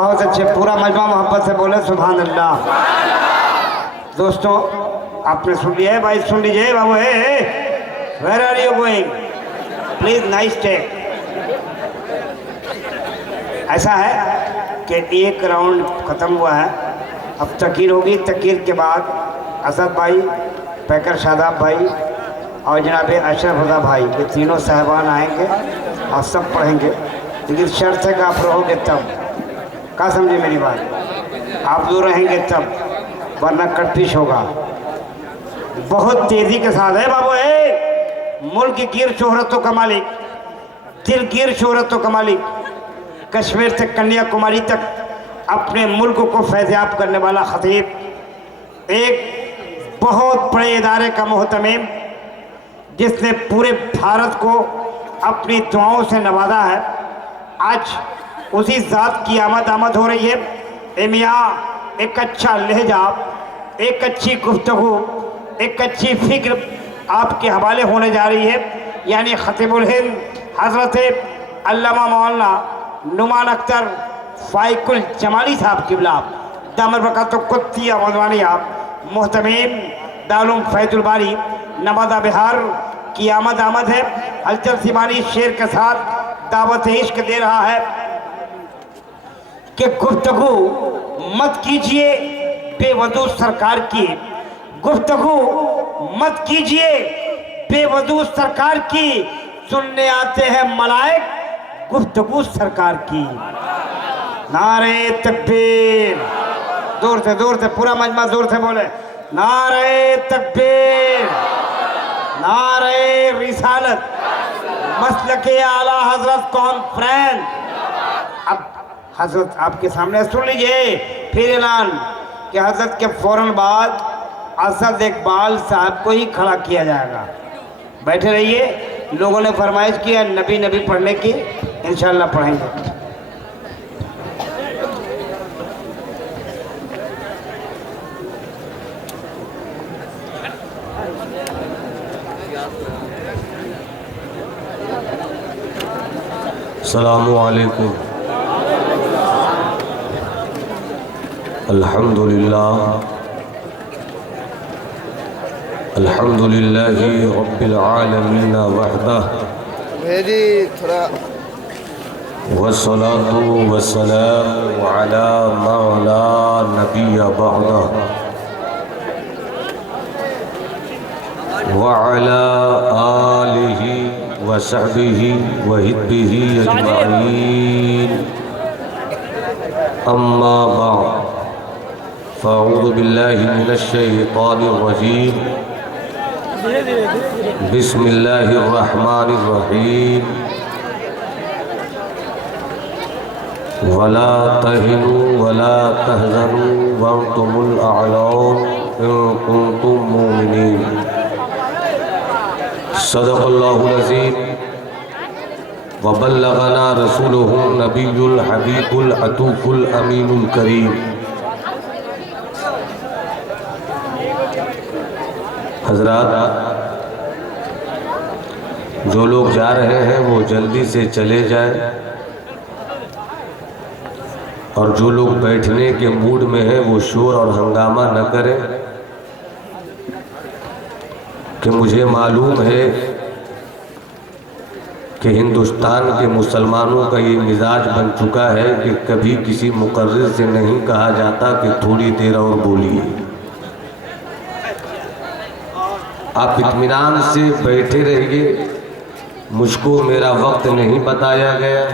बहुत अच्छे, पूरा मजमा मोहब्बत से बोले सुभान अल्लाह। दोस्तों आपने सुन लिया है भाई, सुन लीजिए बाबू। Where are you going, please nice take. ऐसा है कि एक राउंड ख़त्म हुआ है, अब तकीर होगी। तकीर के बाद असद भाई, पैकर शादाब भाई और जनाब अशरफ रज़ा भाई, ये तीनों साहबान आएंगे और सब पढ़ेंगे। लेकिन शर्त है कि आप रहोगे तब, क्या समझे मेरी बात, आप दूर रहेंगे तब, वरना कटपिश होगा। बहुत तेज़ी के साथ है बाबू। मुल्क की गिर शोहरतों का मालिक, दिल गिर शोहरतों का मालिक, कश्मीर से कन्याकुमारी तक अपने मुल्क को फैज़याब करने वाला खतीब, एक बहुत बड़े इदारे का मोहतमीम, जिसने पूरे भारत को अपनी दुआओं से नवाजा है। आज उसी ज़ात की आमद हो रही है। ए मियाँ, एक अच्छा लहजा, एक अच्छी गुफ्तगू, एक अच्छी फिक्र आपके हवाले होने जा रही है। यानी खतीबुल हिंद हज़रत अल्लामा मौलाना नुमान अख्तर फ़ाइकुल जमाली साहब किबला दामर बरकत कुत्ती मदवानी आप मोहतमीम दारुल फैजुल बारी नवादा बिहार की आमद है। हलचल सिमानी शेर के साथ दावत इश्क दे रहा है कि गुफ्तगू मत कीजिए बेवजू सरकार की, गुफ्तगू मत कीजिए बेवजू सरकार की, सुनने आते हैं मलाइक गुफ्तगू सरकार की। नारे तकबीर, जोर से पूरा मजमा जोर से बोले, नारे तकबीर, नारे रिसालत, मसलके आला हजरत कॉन्फ्रेंस। अब हजरत आपके सामने सुन लीजिए फिर ऐलान कि हजरत के फौरन बाद असद इकबाल साहब को ही खड़ा किया जाएगा। बैठे रहिए, लोगों ने फरमाइश किया नबी पढ़ने की, इंशाल्लाह पढ़ेंगे। अस्सलामु अलैकुम। अल्हम्दुलिल्लाह अल्हम्दुलिल्लाहि रब्बिल आलमीन वहदह वस्सलातु वस्सलामु अला मौला नबिय्य बअदह व अला आलिहि व सहबिही व हिब्बिही अजमाईन। अम्मा बाद, फ़अऊज़ु बिल्लाहि मिनश शैतानिर रजीम। बिस्मिल्लाहिर रहमानिर रहीम। वला तहिनु वला तहज़नु वअंतुमुल अअलौन इन कुंतुम मुमिनीन। सदक़ल्लाहुल अज़ीम व बल्लगना रसूलुहुन नबियुल हबीबुल अतूफ़ुल अमीनुल करीम। हज़रात, जो लोग जा रहे हैं वो जल्दी से चले जाएं, और जो लोग बैठने के मूड में हैं वो शोर और हंगामा न करें। कि मुझे मालूम है कि हिंदुस्तान के मुसलमानों का ये मिजाज बन चुका है कि कभी किसी मुकर्रिर से नहीं कहा जाता कि थोड़ी देर और बोलिए। आप इत्मीनान से बैठे रहिए, मुझको मेरा वक्त नहीं बताया गया,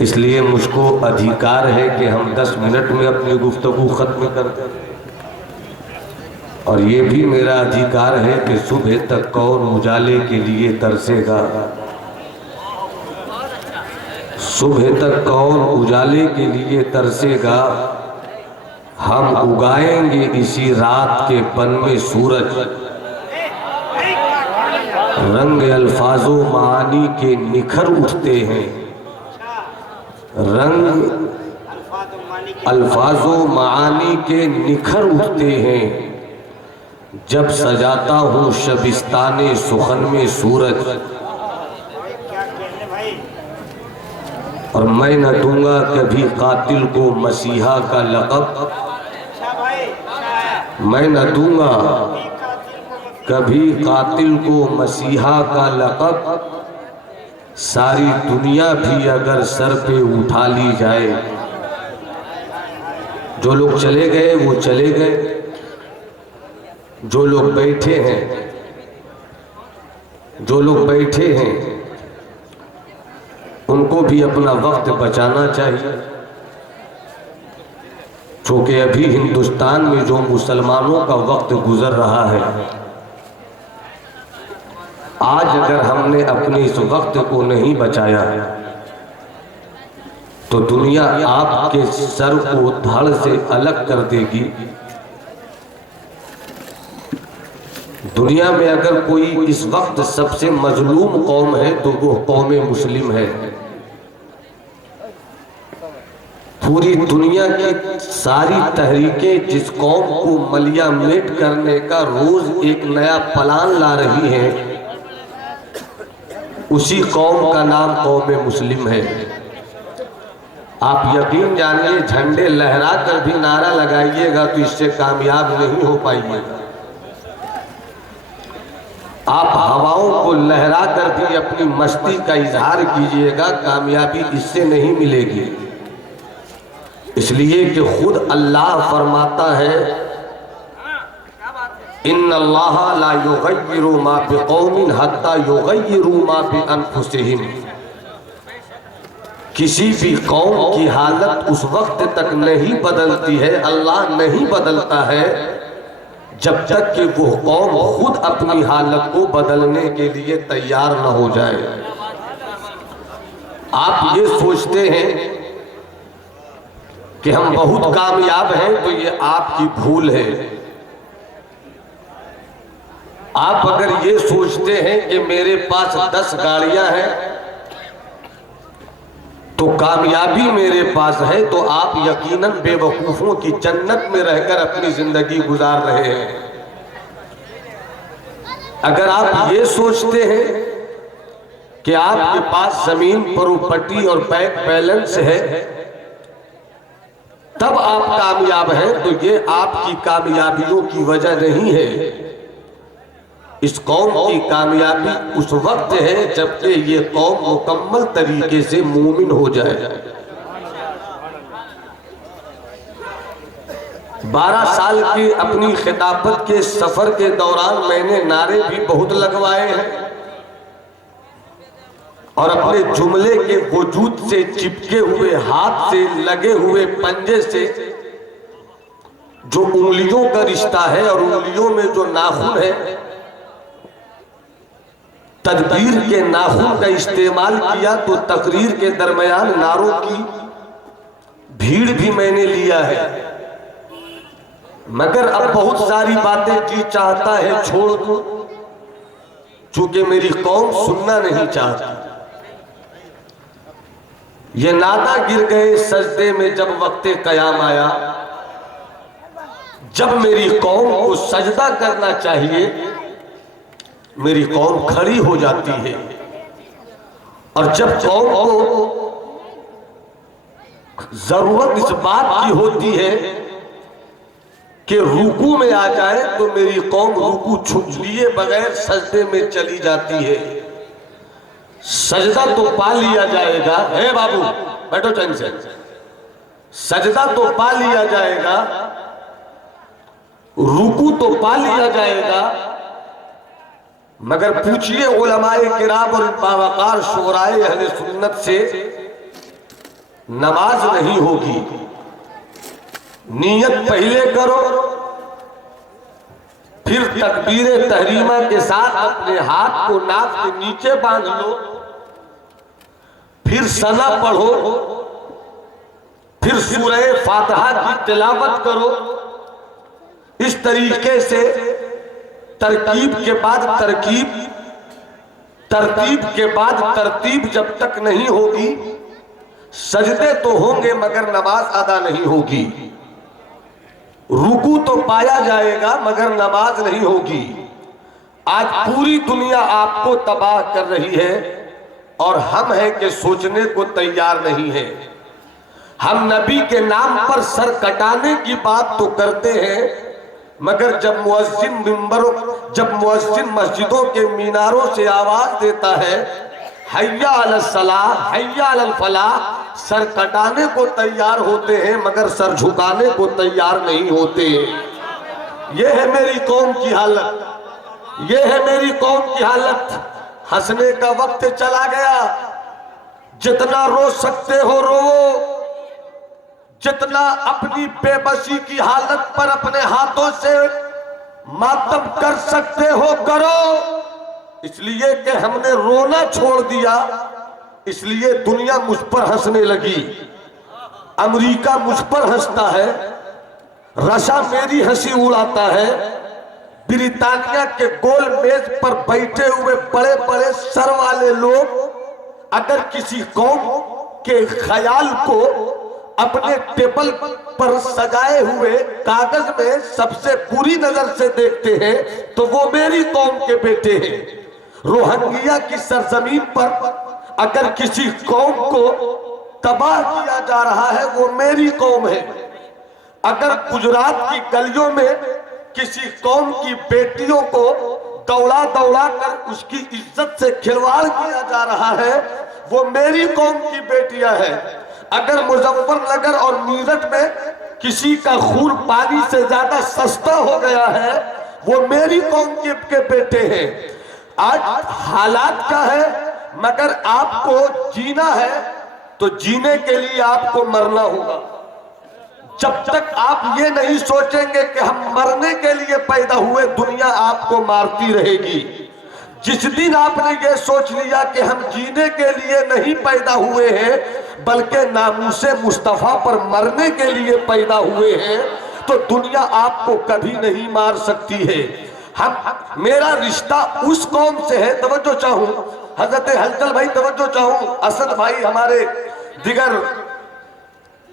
इसलिए मुझको अधिकार है कि हम 10 मिनट में अपनी गुफ्तगू ख़त्म कर दें। और ये भी मेरा अधिकार है कि सुबह तक कौन उजाले के लिए तरसेगा, सुबह तक कौन उजाले के लिए तरसेगा। हम उगाएंगे इसी रात के पन में सूरज, रंग अल्फाजो मानी के निखर उठते हैं, रंग अल्फाजो मानी के निखर उठते हैं। जब सजाता हूँ शबिस्ताने सुखन में सूरज, और मैं न दूंगा कभी कातिल को मसीहा का लक़ब, मैं न दूंगा कभी कातिल को मसीहा का लक़ब, सारी दुनिया भी अगर सर पे उठा ली जाए। जो लोग चले गए वो चले गए, जो लोग बैठे हैं, जो लोग बैठे हैं उनको भी अपना वक्त बचाना चाहिए, क्योंकि अभी हिंदुस्तान में जो मुसलमानों का वक्त गुजर रहा है, आज अगर हमने अपने इस वक्त को नहीं बचाया तो दुनिया आपके सर को धड़ से अलग कर देगी। दुनिया में अगर कोई इस वक्त सबसे मजलूम कौम है तो वो कौम मुस्लिम है। पूरी दुनिया की सारी तहरीकें जिस कौम को मलिया मेट करने का रोज एक नया प्लान ला रही हैं, उसी कौम का नाम कौम मुस्लिम है। आप यकीन जानिए, झंडे लहरा कर भी नारा लगाइएगा तो इससे कामयाब नहीं हो पाइएगा। आप हवाओं को लहरा कर भी अपनी मस्ती का इजहार कीजिएगा, कामयाबी इससे नहीं मिलेगी। इसलिए कि खुद अल्लाह फरमाता है, इन्नल्लाह ला युगय्यिरु मा बिकौमिन हत्ता युगय्यिरु मा बिअनफुसिहिम। किसी भी कौम की हालत उस वक्त तक नहीं बदलती है, अल्लाह नहीं बदलता है, जब तक कि वो कौम खुद अपनी हालत को बदलने के लिए तैयार न हो जाए। आप ये सोचते हैं कि हम बहुत कामयाब हैं, तो ये आपकी भूल है। आप अगर ये सोचते हैं कि मेरे पास 10 गाड़ियां हैं तो कामयाबी मेरे पास है, तो आप यकीनन बेवकूफों की जन्नत में रहकर अपनी जिंदगी गुजार रहे हैं। अगर आप ये सोचते हैं कि आपके पास जमीन प्रॉपर्टी और बैंक बैलेंस है तब आप कामयाब हैं, तो ये आपकी कामयाबियों की वजह नहीं है। इस कौम की कामयाबी उस वक्त है जबकि ये कौम मुकम्मल तरीके से मोमिन हो जाए। 12 साल की अपनी खिताबत के सफर के दौरान मैंने नारे भी बहुत लगवाए हैं और अपने जुमले के वजूद से चिपके हुए, हाथ से लगे हुए पंजे से जो उंगलियों का रिश्ता है और उंगलियों में जो नाखून है, तदबीर के नाखून का इस्तेमाल किया तो तकरीर के दरमियान नारों की भीड़ भी मैंने लिया है। मगर अब बहुत सारी बातें जी चाहता है छोड़ दूं, चूंकि मेरी कौम सुनना नहीं चाहती। ये नादा गिर गए सजदे में जब वक्ते कयाम आया। जब मेरी कौम को सजदा करना चाहिए मेरी कौम खड़ी हो जाती है, और जब कौम को जरूरत इस बात की होती है कि रुकू में आ जाए तो मेरी कौम रुकू लिए बगैर सजदे में चली जाती है। सजदा तो पा लिया जाएगा, हे बाबू बैठो चैन से, सजदा तो पा लिया जाएगा, रुकू तो पा लिया जाएगा, मगर पूछिए उलमाए किराम और बावकार शुराए अहले सुन्नत से, नमाज नहीं होगी। नियत पहले करो, फिर तकबीर तहरीमा के साथ अपने हाथ को नाक के नीचे बांध लो, फिर सना पढ़ो, फिर सूरह फातिहा की तिलावत करो। इस तरीके से तरकीब के बाद तरकीब, तरतीब के बाद तरतीब जब तक नहीं होगी, सजदे तो होंगे मगर नमाज अदा नहीं होगी। रुकू तो पाया जाएगा मगर नमाज नहीं होगी। आज पूरी दुनिया आपको तबाह कर रही है, और हम हैं कि सोचने को तैयार नहीं है। हम नबी के नाम पर सर कटाने की बात तो करते हैं, मगर जब मुअज्जिन मस्जिदों के मीनारों से आवाज देता है हैया अलल सलाह हैया अलल फलाह, सर कटाने को तैयार होते हैं मगर सर झुकाने को तैयार नहीं होते। ये है मेरी कौम की हालत, ये है मेरी कौम की हालत। हंसने का वक्त चला गया, जितना रो सकते हो रो, जितना अपनी बेबसी की हालत पर अपने हाथों से मातम कर सकते हो करो। इसलिए कि हमने रोना छोड़ दिया, इसलिए दुनिया मुझ पर हंसने लगी। अमेरिका मुझ पर हंसता है, रशा मेरी हंसी उड़ाता है, ब्रिटानिया के गोल मेज पर बैठे हुए बड़े बड़े सर वाले लोग अगर किसी कौम के ख्याल को अपने टेबल पर सजाए हुए कागज में सबसे बुरी नजर से देखते हैं तो वो मेरी कौम के बेटे हैं। रोहिंग्या की सरजमीन पर अगर किसी कौम को तबाह किया जा रहा है वो मेरी कौम है। अगर गुजरात की गलियों में किसी कौम की बेटियों को दौड़ा दौड़ा कर उसकी इज्जत से खिलवाड़ किया जा रहा है वो मेरी कौम की बेटियां हैं। अगर मुजफ्फरनगर और मीरठ में किसी का खून पानी से ज्यादा सस्ता हो गया है वो मेरी कौम के बेटे हैं। आज हालात का है, मगर आपको जीना है तो जीने के लिए आपको मरना होगा। जब तक आप ये नहीं सोचेंगे कि हम मरने के लिए पैदा हुए, दुनिया आपको मारती रहेगी। जिस दिन आपने ये सोच लिया कि हम जीने के लिए नहीं पैदा हुए हैं बल्कि नामूसे मुस्तफा पर मरने के लिए पैदा हुए हैं, तो दुनिया आपको कभी नहीं मार सकती है। मेरा रिश्ता उस कौम से है, तवज्जो चाहूं हजरत हलचल भाई, तवज्जो चाहूं असद भाई, हमारे दिगर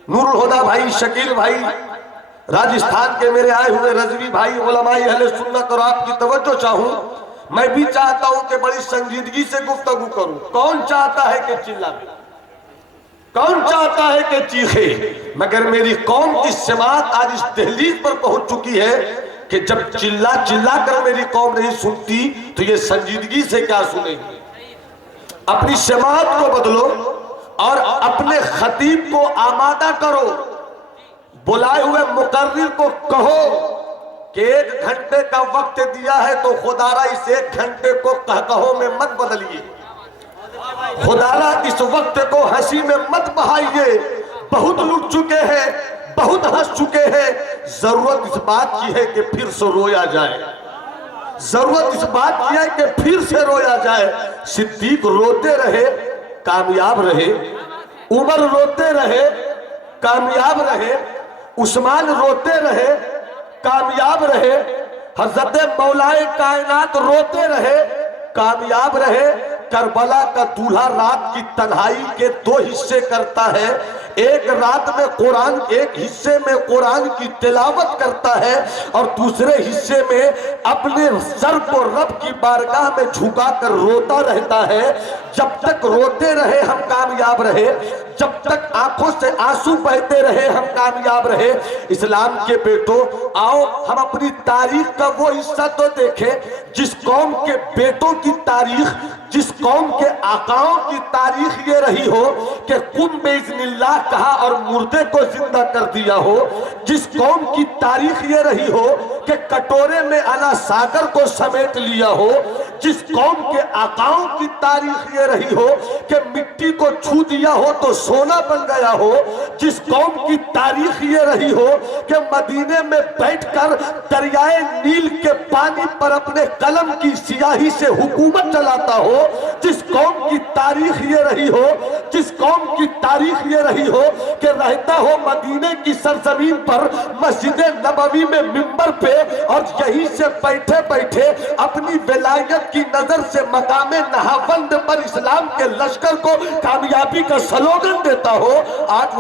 नूरुल हुदा भाई, शकील भाई, राजस्थान के मेरे आए हुए रजवी भाई, उलमाए अहले सुन्नत, और आपकी तवज्जो चाहूं। मैं भी चाहता हूं कि बड़ी संजीदगी से गुफ्तगू करूं। कौन चाहता है कि चिल्लाए, कौन चाहता है कि चीखे, मगर मेरी कौम की समात आज इस दहलीज पर पहुंच चुकी है कि जब चिल्ला चिल्ला कर मेरी कौम नहीं सुनती तो ये संजीदगी से क्या सुनेगी। अपनी समात को बदलो और अपने खतीब को आमादा करो, बुलाए हुए मुकर्रिर को कहो कि 1 घंटे का वक्त दिया है तो खुदारा इस 1 घंटे को कहकहो में मत बदलिए, खुदारा इस वक्त को हंसी में मत बहाइए। बहुत लुट चुके हैं, बहुत हंस चुके हैं, जरूरत इस बात की है कि फिर से रोया जाए, जरूरत इस बात की है कि फिर से रोया जाए। सिद्दीक रोते रहे कामयाब रहे, उमर रोते रहे कामयाब रहे, उस्मान रोते रहे कामयाब रहे, हजरत मौलाए कायनात रोते रहे कामयाब रहे। करबला का दूल्हा रात की तन्हाई के 2 हिस्से करता है, एक रात में कुरान, एक हिस्से में कुरान की तिलावत करता है और दूसरे हिस्से में अपने सर को रब की बारगाह में झुकाकर रोता रहता है। जब तक रोते रहे हम कामयाब रहे, जब तक आंखों से आंसू बहते रहे हम कामयाब रहे। इस्लाम के बेटों, आओ हम अपनी तारीख का वो हिस्सा तो देखें जिस कौम के बेटों की तारीख, जिस कौम के आकाओं की तारीख ये रही हो कि कुन बेइज़्निल्लाह कहा और मुर्दे को जिंदा कर दिया हो, जिस कौम की तारीख ये रही हो कि कटोरे में अला सागर को समेट लिया हो, जिस कौम के आकाओं की तारीख ये रही हो कि मिट्टी को छू दिया हो तो सोना बन गया हो, जिस कौम की तारीख ये रही हो कि मदीने में बैठकर दरियाए नील के पानी पर अपने कलम की सियाही से हुकूमत चलाता हो, जिस कौम की तारीख ये रही हो, जिस कौम की तारीख ये रही हो कि रहता हो मदीने की सरजमीन पर मस्जिद नबवी में मिंबर पे और यहीं से बैठे बैठे अपनी विलायत गैरत की नजर से मकामे नहावंद पर इस्लाम के लश्कर को कामयाबी का स्लोगन देता हो, आज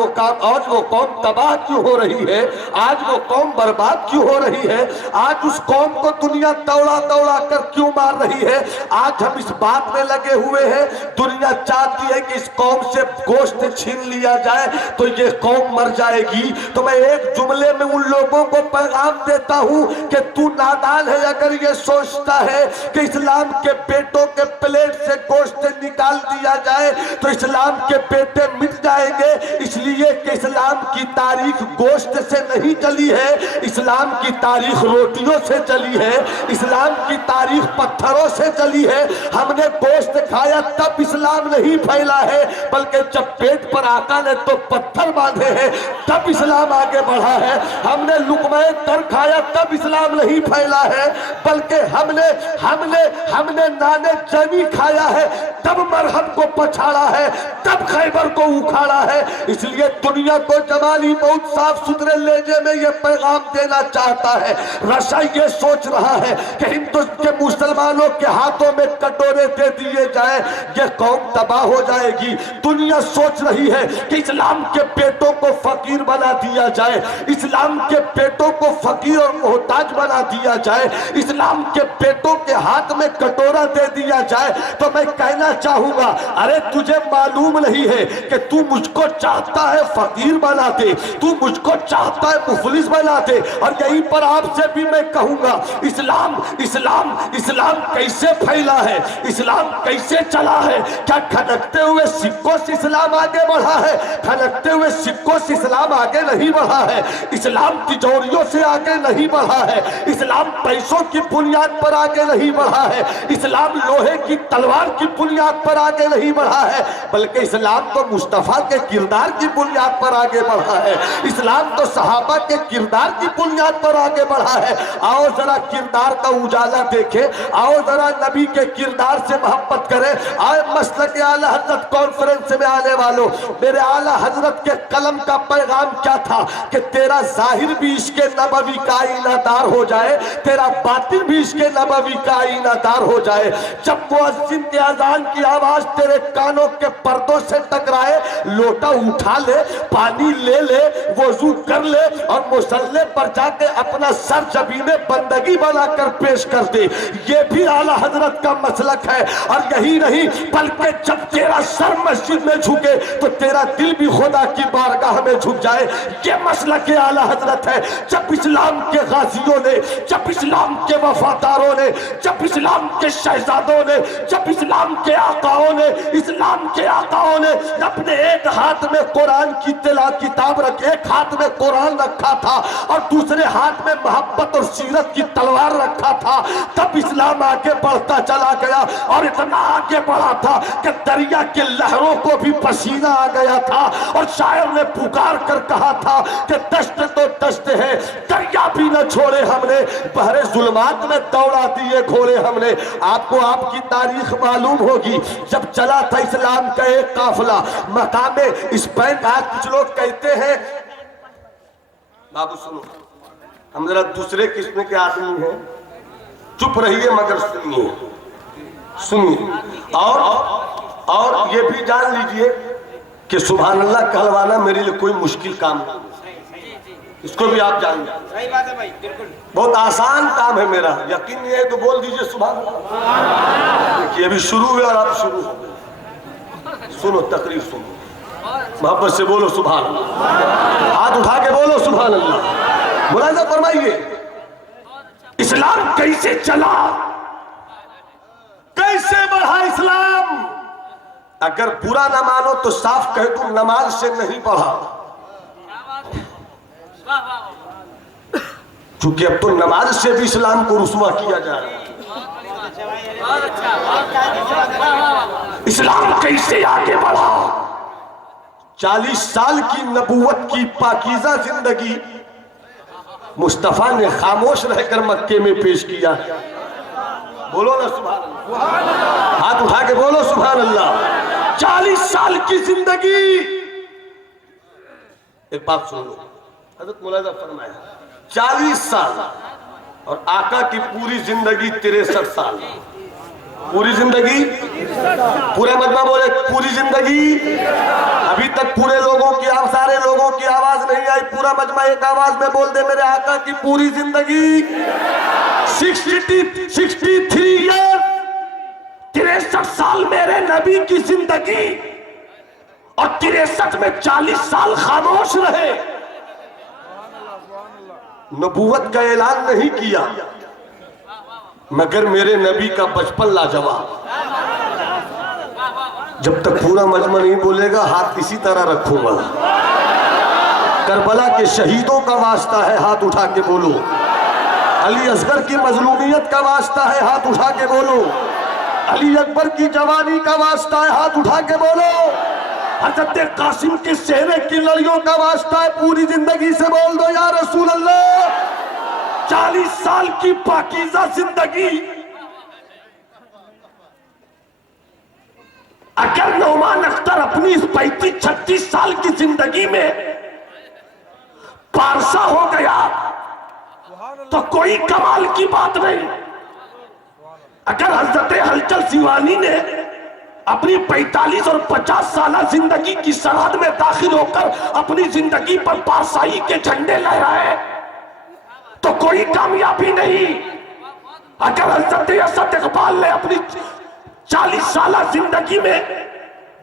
वो कौम तबाह क्यों हो रही है, आज वो कौम बर्बाद क्यों हो रही है, आज उस कौम को दुनिया दौड़ा दौड़ा कर क्यों मार रही है। आज हम इस बात में लगे हुए हैं, दुनिया चाहती है कि इस कौम से गोश्त छीन लिया जाए तो ये कौम मर जाएगी। तो मैं एक जुमले में उन लोगों को पैगाम देता हूं कि तू नादान है अगर ये सोचता है कि इस्लाम के बेटों के प्लेट से गोश्त निकाल दिया जाए तो इस्लाम के बेटे मिट जाएंगे। इसलिए कि इस्लाम की तारीख गोश्त से नहीं चली है, इस्लाम की तारीख रोटियों से चली है, इस्लाम की तारीख पत्थरों से चली है। हमने गोश्त खाया तब इस्लाम नहीं फैला है, बल्कि जब पेट पर आका ने तो पत्थर बांधे हैं तब इस्लाम आगे बढ़ा है। हमने लुक़्मा तर खाया तब इस्लाम नहीं फैला है, बल्कि हमने हमने हमने नाने जनी खाया है तब मरहम को पछाड़ा है, तब खैबर को उखाड़ा है। इसलिए दुनिया को जमाली बहुत साफ सुथरे लेजे में यह पैगाम देना चाहता है। रशा ये सोच रहा है कि हिंदुस्तान के मुसलमानों के हाथों में कटोरे दे दिए जाए, यह कौम तबाह हो जाएगी। दुनिया सोच रही है कि इस्लाम के पेटों को फकीर बना दिया जाए, इस्लाम के पेटों को फकीर और मोहताज बना दिया जाए, इस्लाम के पेटों के हाथ में कटोरा दे दिया जाए। तो मैं कहना चाहूंगा, अरे तुझे मालूम नहीं है कि तू मुझको चाहता है फकीर बना दे, तू मुझको चाहता है मुफलिस बना दे। और यहीं पर आपसे भी मैं कहूंगा, इस्लाम इस्लाम इस्लाम कैसे फैला है, इस्लाम कैसे चला है? क्या खनकते हुए सिक्कों से इस्लाम आगे बढ़ा है? खनकते हुए सिक्कों से इस्लाम आगे नहीं बढ़ा है। इस्लाम तिजोरियों से आगे नहीं बढ़ा है, इस्लाम पैसों की बुनियाद पर आगे नहीं बढ़ा है, इस्लाम लोहे की तलवार की बुनियाद पर आगे नहीं बढ़ा है, बल्कि इस्लाम तो मुस्तफा के किरदार की बुनियाद पर आगे बढ़ा है। इस्लाम तो सहाबा के किरदार की बुनियाद पर आगे बढ़ा है। आओ जरा किरदार का उजाला देखें, आओ जरा नबी के किरदार से मोहब्बत करें। आए मसलक आला हजरत कॉन्फ्रेंस में आने वालों, मेरे आला हजरत के कलम का पैगाम क्या था कि तेरा जाहिर भी इसके नबवी का आईनादार हो जाए, तेरा बातिन भी इसके नबवी का आईनादार हो जाए। जब मुअज्जिन के अजान की आवाज तेरे कानों के पर्दों से टकराए, लोटा उठा ले, पानी ले ले, वजू कर ले और मुसल्ले पर जाके अपना सर जबीने बंदगी बनाकर पेश कर दे। ये भी आला हजरत का मसलक है। और यही नहीं बल्कि जब तेरा सर मस्जिद में झुके तो तेरा दिल भी खुदा की बारगाह में झुक जाए, ये मसलक आला हजरत है। जब इस्लाम के गाजियों ने, जब इस्लाम के वफादारों ने, जब इस्लाम के शहजादों ने, जब इस्लाम के आकाओं ने, इस्लाम के आकाओं ने अपने एक हाथ में कुरान की तिला किताब रखे, एक हाथ में कुरान रखा था और दूसरे हाथ में मोहब्बत और सीरत की तलवार रखा था, तब इस्लाम आगे बढ़ता चला गया। और इतना आगे बढ़ा था कि दरिया के लहरों को भी पसीना आ गया था। और शायर ने पुकार कर कहा था कि दश्त तो दश्त है, दरिया भी न छोड़े हमने, बहरे जुल्मात में दौड़ा दिए घोड़े हमने। आपको आपकी तारीख मालूम होगी, जब चला था इस्लाम का एक काफिला मकामे स्पेन। आज कुछ लोग कहते हैं, बाबू सुनो, हम जरा दूसरे किस्म के आदमी हैं, चुप रहिए मगर सुनिए सुनिए। और ये भी जान लीजिए कि सुभान अल्लाह कहलवाना मेरे लिए कोई मुश्किल काम नहीं, इसको भी आप जान लीजिए। सही बात है भाई, बिल्कुल बहुत आसान काम है मेरा, यकीन नहीं है तो बोल दीजिए सुभान अल्लाह। देखिए अभी शुरू हुए और आप शुरू सुनो, तकरीर सुनो, मोहब्बत से बोलो सुभान अल्लाह, हाथ उठा के बोलो सुभान अल्लाह। मुलाहिजा फरमाइए इस्लाम कैसे चला, कैसे बढ़ा इस्लाम। अगर बुरा ना मानो तो साफ कह दूं, नमाज से नहीं बढ़ा, क्योंकि अब तो नमाज से भी इस्लाम को रुस्वा किया जा रहा है। इस्लाम कैसे आगे बढ़ा? 40 साल की नबूवत की पाकीज़ा जिंदगी मुस्तफा ने खामोश रहकर मक्के में पेश किया। बोलो ना सुभान अल्लाह, हाथ उठा के बोलो सुभान अल्लाह। 40 साल की जिंदगी। एक बात सुन लो, हज़रत मुलाज़ा फरमाया 40 साल और आका की पूरी जिंदगी 63 साल। पूरी जिंदगी, पूरे मजमा बोले पूरी जिंदगी। अभी तक पूरे लोगों की, सारे लोगों की आवाज नहीं आई। पूरा मजमा एक आवाज में बोल दे मेरे आका की पूरी जिंदगी। 63 ईयर, 63 साल मेरे नबी की जिंदगी, और 63 में 40 साल खामोश रहे, नबूवत का ऐलान नहीं किया, मगर मेरे नबी का बचपन लाजवाब। जब तक पूरा मजमा नहीं बोलेगा हाथ इसी तरह रखूंगा। करबला के शहीदों का वास्ता है, हाथ उठा के बोलो। अली असगर की मजलूमियत का वास्ता है, हाथ उठा के बोलो। अली अकबर की जवानी का वास्ता है, हाथ उठा के बोलो। हजरत कासिम के सेने की लड़ियों का वास्ता है, पूरी जिंदगी से बोल दो या रसूल अल्लाह। 40 साल की पाकीज़ा जिंदगी, अगर नौमान अख्तर अपनी इस 35-36 साल की जिंदगी में पारसा हो गया तो कोई कमाल की बात नहीं। अगर हजरत हलचल सिवानी ने अपनी 45 और 50 साल जिंदगी की सरहद में दाखिल होकर अपनी जिंदगी पर पारसाई के झंडे लहराए तो कोई कामयाबी नहीं। अगर हजरत असद इकबाल ने अपनी 40 साल जिंदगी में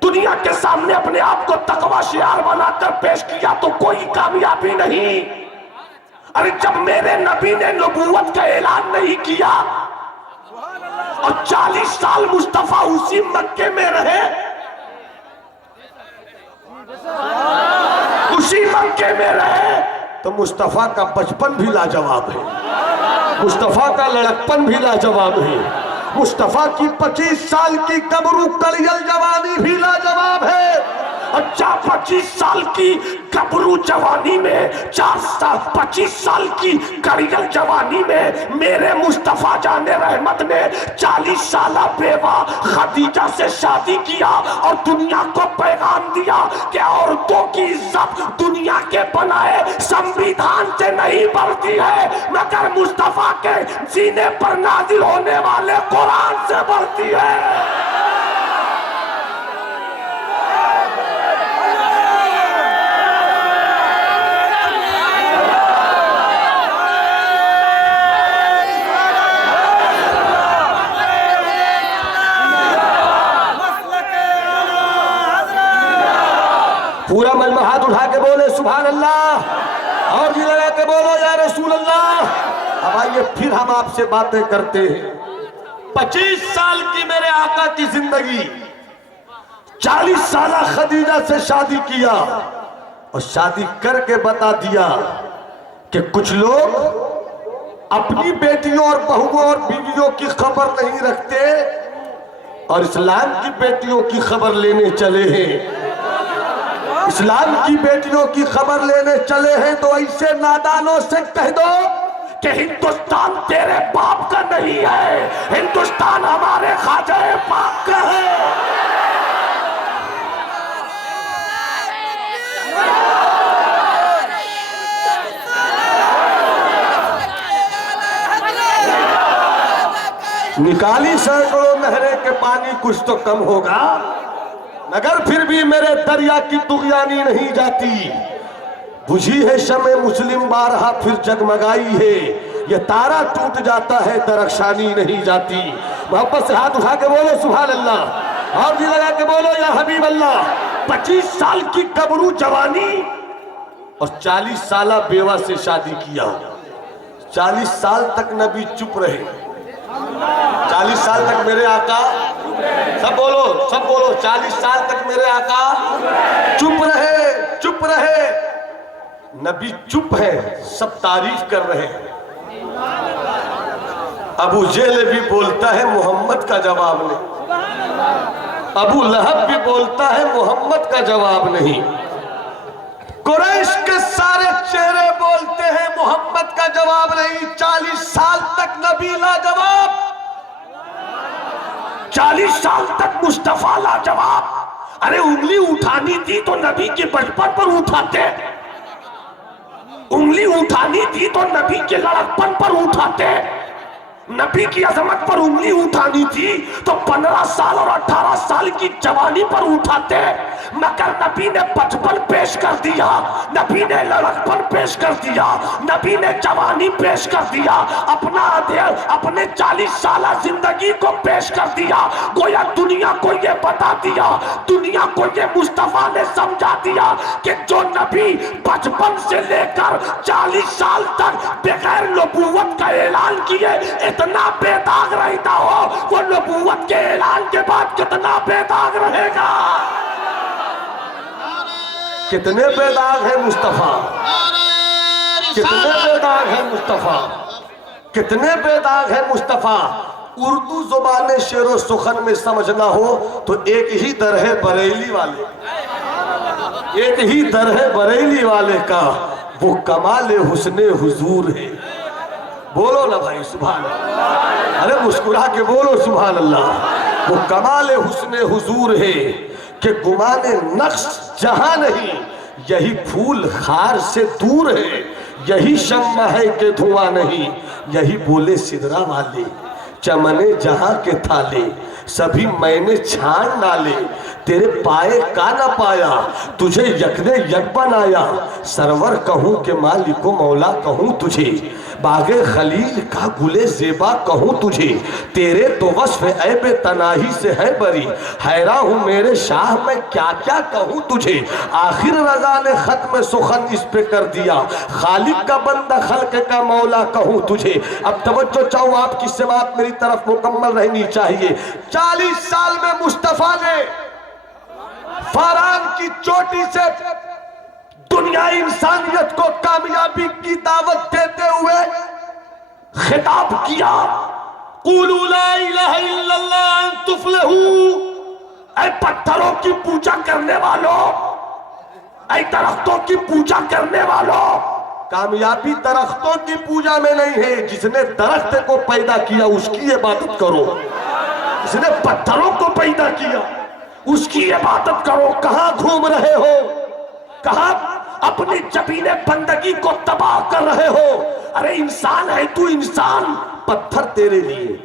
दुनिया के सामने अपने आप को तकवा शियार बनाकर पेश किया तो कोई कामयाबी नहीं। अरे जब मेरे नबी ने नबूवत का ऐलान नहीं किया और 40 साल मुस्तफा उसी मक्के में रहे, उसी मक्के में रहे, तो मुस्तफा का बचपन भी लाजवाब है, मुस्तफा का लड़कपन भी लाजवाब है, मुस्तफा की 25 साल की कब्रू कलियल जवानी भी लाजवाब है। और 25 साल की कब्रू जवानी में, 25 साल की करियल जवानी में मेरे मुस्तफा जाने रहमत ने 40 साल बेवा खदीजा से शादी किया और दुनिया को पैगाम दिया कि औरतों की इज्जत दुनिया के बनाए संविधान से नहीं बढ़ती है मगर मुस्तफा के सीने पर नाजिल होने वाले कुरान से बढ़ती है। पूरा मजमा हाथ उठा के बोले सुभान अल्लाह और जी लगा के बोलो या रसूल अल्लाह। अब आइए फिर हम आपसे बातें करते हैं। 25 साल की मेरे आका की जिंदगी, 40 साल खदीजा से शादी किया और शादी करके बता दिया कि कुछ लोग अपनी बेटियों और बहुओं और बीवियों की खबर नहीं रखते और इस्लाम की बेटियों की खबर लेने चले हैं। इस्लाम की बेटियों की खबर लेने चले हैं तो ऐसे नादानों से कह दो कि हिंदुस्तान तेरे बाप का नहीं है, हिंदुस्तान हमारे ख्वाजा पाक का है। निकाली सैकड़ों नहरें के पानी कुछ तो कम होगा मगर फिर भी मेरे दरिया की तुगयानी नहीं जाती। बुझी है शमे मुस्लिम बारहा फिर जगमगाई है, ये तारा टूट जाता है दरख्शानी नहीं जाती। मोहब्बत से हाथ उठा के बोलो सुभान अल्लाह और जी लगा के बोलो या हबीब अल्लाह। 25 साल की कबरू जवानी और 40 साल बेवा से शादी किया। 40 साल तक नबी चुप रहे, 40 साल तक मेरे आका, सब बोलो 40 साल तक मेरे आका चुप रहे, चुप रहे। नबी चुप है, सब तारीफ कर रहे हैं। अबू जेल भी बोलता है मोहम्मद का जवाब नहीं, अबू लहब भी बोलता है मोहम्मद का जवाब नहीं। कुरैश के सारे चेहरे बोलते हैं मोहम्मद का जवाब नहीं। 40 साल तक नबी लाजवाब, 40 साल तक मुस्तफा लाजवाब। अरे उंगली उठानी थी तो नबी के बचपन पर उठाते, उंगली उठानी थी तो नबी के लड़कपन पर उठाते। नबी की अजमत पर उंगली उठानी थी तो 15 साल और 18 साल की जवानी पर उठाते, मगर नबी ने 55 पेश कर दिया, नबी ने लड़कपन पेश कर दिया, नबी ने जवानी पेश कर दिया, अपने 40 साल जिंदगी को पेश कर दिया। गोया दुनिया को ये बता दिया, दुनिया को ये मुस्तफा ने समझा दिया कि जो नबी 55 से लेकर 40 साल तक बगैर नबूवत का ऐलान किए इतना बेदाग रहता हो, वो नबूवत के ऐलान के बाद कितना बेदाग रहेगा। कितने बेदाग है मुस्तफा, कितने बेदाग है मुस्तफा, कितने बेदाग है मुस्तफा। उर्दू जुबान शेरो सुखन में समझना हो तो एक ही दर है बरेली वाले, एक ही दर है बरेली वाले का, वो कमाल हुस्ने हुजूर है। बोलो ना भाई सुभान अल्लाह, अरे मुस्कुरा के बोलो सुभान अल्लाह। वो कमाल हुस्ने हुजूर है कि गुमाने नक्श जहां नहीं, यही फूल खार से दूर है, यही शम्मा है कि धुआं नहीं, यही बोले सिदरा वाले चमने जहां के थाले, सभी मैंने छान डाले, तेरे पाए का ना पाया, तुझे यकने यक बनाया, सरवर कहूं के मालिको मौला कहूं तुझे, बागे खलील का गुले जेबा कहूं तुझे, तेरे तो वस्फ ऐबे तनाही से है बरी, हैरा हूं मेरे शाह मैं क्या क्या कहूं तुझे। आखिर रजा ने खत्म सुखन इस पे कर दिया, खालिक का बंदा खल्क का मौला कहूं तुझे। अब तवज्जो चाहूं आपकी समात मेरी तरफ मुकम्मल रहनी चाहिए। 40 साल में मुस्तफा ने फरहान की चोटी से दुनिया इंसानियत को कामयाबी की दावत देते हुए खिताब किया, क़ुलू ला इलाहा इल्लल्लाह तुफ़्लिहू। ऐ पत्थरों की पूजा करने वालों, ऐ दरख्तों की पूजा करने वालों, कामयाबी दरख्तों की पूजा में नहीं है, जिसने दरख्त को पैदा किया उसकी इबादत करो, जिसने पत्थरों को पैदा किया उसकी इबादत करो। कहां घूम रहे हो, कहां अपनी जबीने बंदगी को तबाह कर रहे हो। अरे इंसान है तू, इंसान, पत्थर तेरे लिए,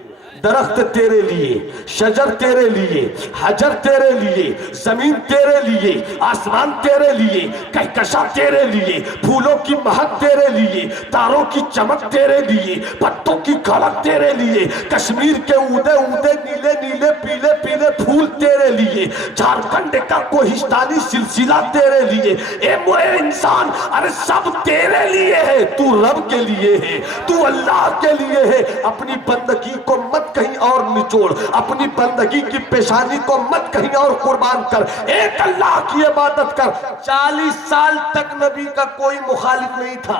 दरख्त तेरे लिए, शजर तेरे लिए, हजर तेरे लिए, जमीन तेरे लिए, आसमान तेरे लिए, कहकशा तेरे लिए, फूलों की महक तेरे लिए, तारों की चमक तेरे लिए, पत्तों की खड़क तेरे लिए, कश्मीर के उदे उदे नीले नीले पीले पीले फूल तेरे लिए, झारखंड का कोहिस्तानी सिलसिला तेरे लिए। ए मोए इंसान, अरे सब तेरे लिए है, तू रब के लिए है, तू अल्लाह के लिए है। अपनी बंदगी को मत कहीं और निचोड़, अपनी बंदगी की पेशानी को मत कहीं और कुर्बान कर, एक अल्लाह की इबादत कर। 40 साल तक नबी का कोई मुखालिफ नहीं था,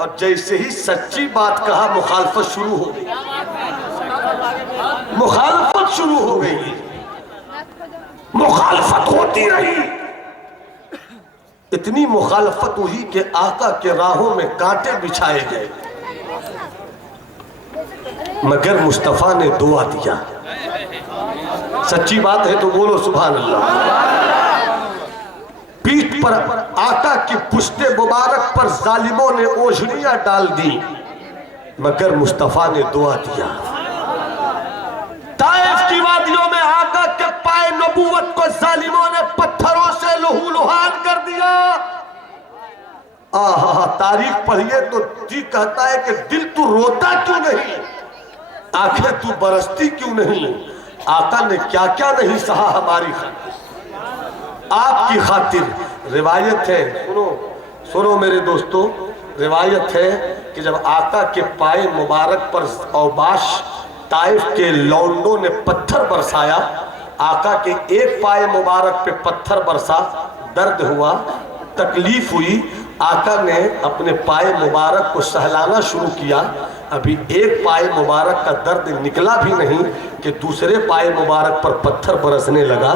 और जैसे ही सच्ची बात कहा मुखालफत शुरू हो गई, मुखालफत शुरू हो गई, मुखालफत होती रही। इतनी मुखालफत हुई कि आका के राहों में कांटे बिछाए गए, मगर मुस्तफा ने दुआ दिया। सच्ची बात है तो बोलो सुभान अल्लाह। पीठ पर आका की पुश्ते मुबारक पर जालिमों ने ओझड़ियां डाल दी, मगर मुस्तफा ने दुआ दिया। ताइफ की वादियों में आका के पाए नबूवत को जालिमों ने पत्थरों से लहूलुहान कर दिया। आहा, तारीख पढ़िए तो जी कहता है कि दिल तू रोता क्यों नहीं, आंखें तू बरसती क्यों नहीं। आका ने क्या क्या नहीं सहा हमारी खातिर, आपकी खातिर। रिवायत है, सुनो सुनो मेरे दोस्तों, रिवायत है कि जब आका के पाए मुबारक पर औबाश ताइफ के लौंडों ने पत्थर बरसाया, आका के एक पाए मुबारक पे पत्थर बरसा, दर्द हुआ, तकलीफ हुई, आका ने अपने पाए मुबारक को सहलाना शुरू किया। अभी एक पाए मुबारक का दर्द निकला भी नहीं कि दूसरे पाए मुबारक पर पत्थर बरसने लगा।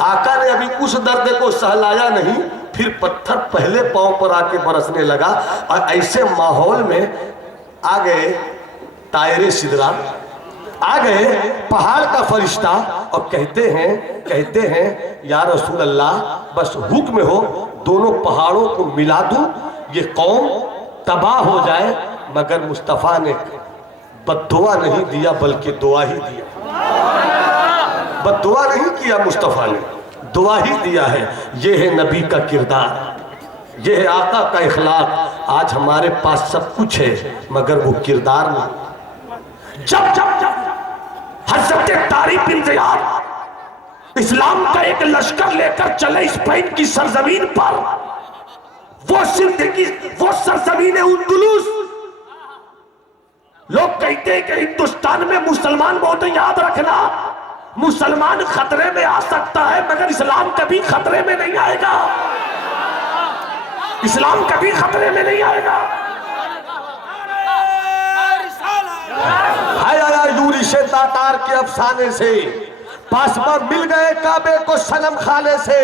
आका ने अभी उस दर्द को सहलाया नहीं, फिर पत्थर पहले पांव पर आके बरसने लगा। और ऐसे माहौल में आ गए तायरे सिदरा, आ गए पहाड़ का फरिश्ता, और कहते हैं या रसूल अल्लाह, बस हुक्म हो दोनों पहाड़ों को मिला दूं, ये कौम तबाह हो जाए, मगर मुस्तफ़ा ने बद्दुआ नहीं दिया बल्कि दुआ ही दिया। बद्दुआ नहीं किया मुस्तफ़ा ने, दुआ ही दिया है। ये है नबी का किरदार, ये है आका का इखलाक। आज हमारे पास सब कुछ है मगर वो किरदार नहीं। जब जब जब हज़रत तारिक बिन ज़ियाद इस्लाम का एक लश्कर लेकर चले स्पेन की सरजमीन पर, वो जिंदगी, वो सरजमीन उंदुलुस, लोग कहते हैं कि हिंदुस्तान में मुसलमान बहुत, याद रखना मुसलमान खतरे में आ सकता है मगर इस्लाम कभी खतरे में नहीं आएगा। इस्लाम कभी खतरे में नहीं आएगा। हाय आया यूरी से तातार के अफसाने से, पासमा मिल गए काबे को सनम खाने से।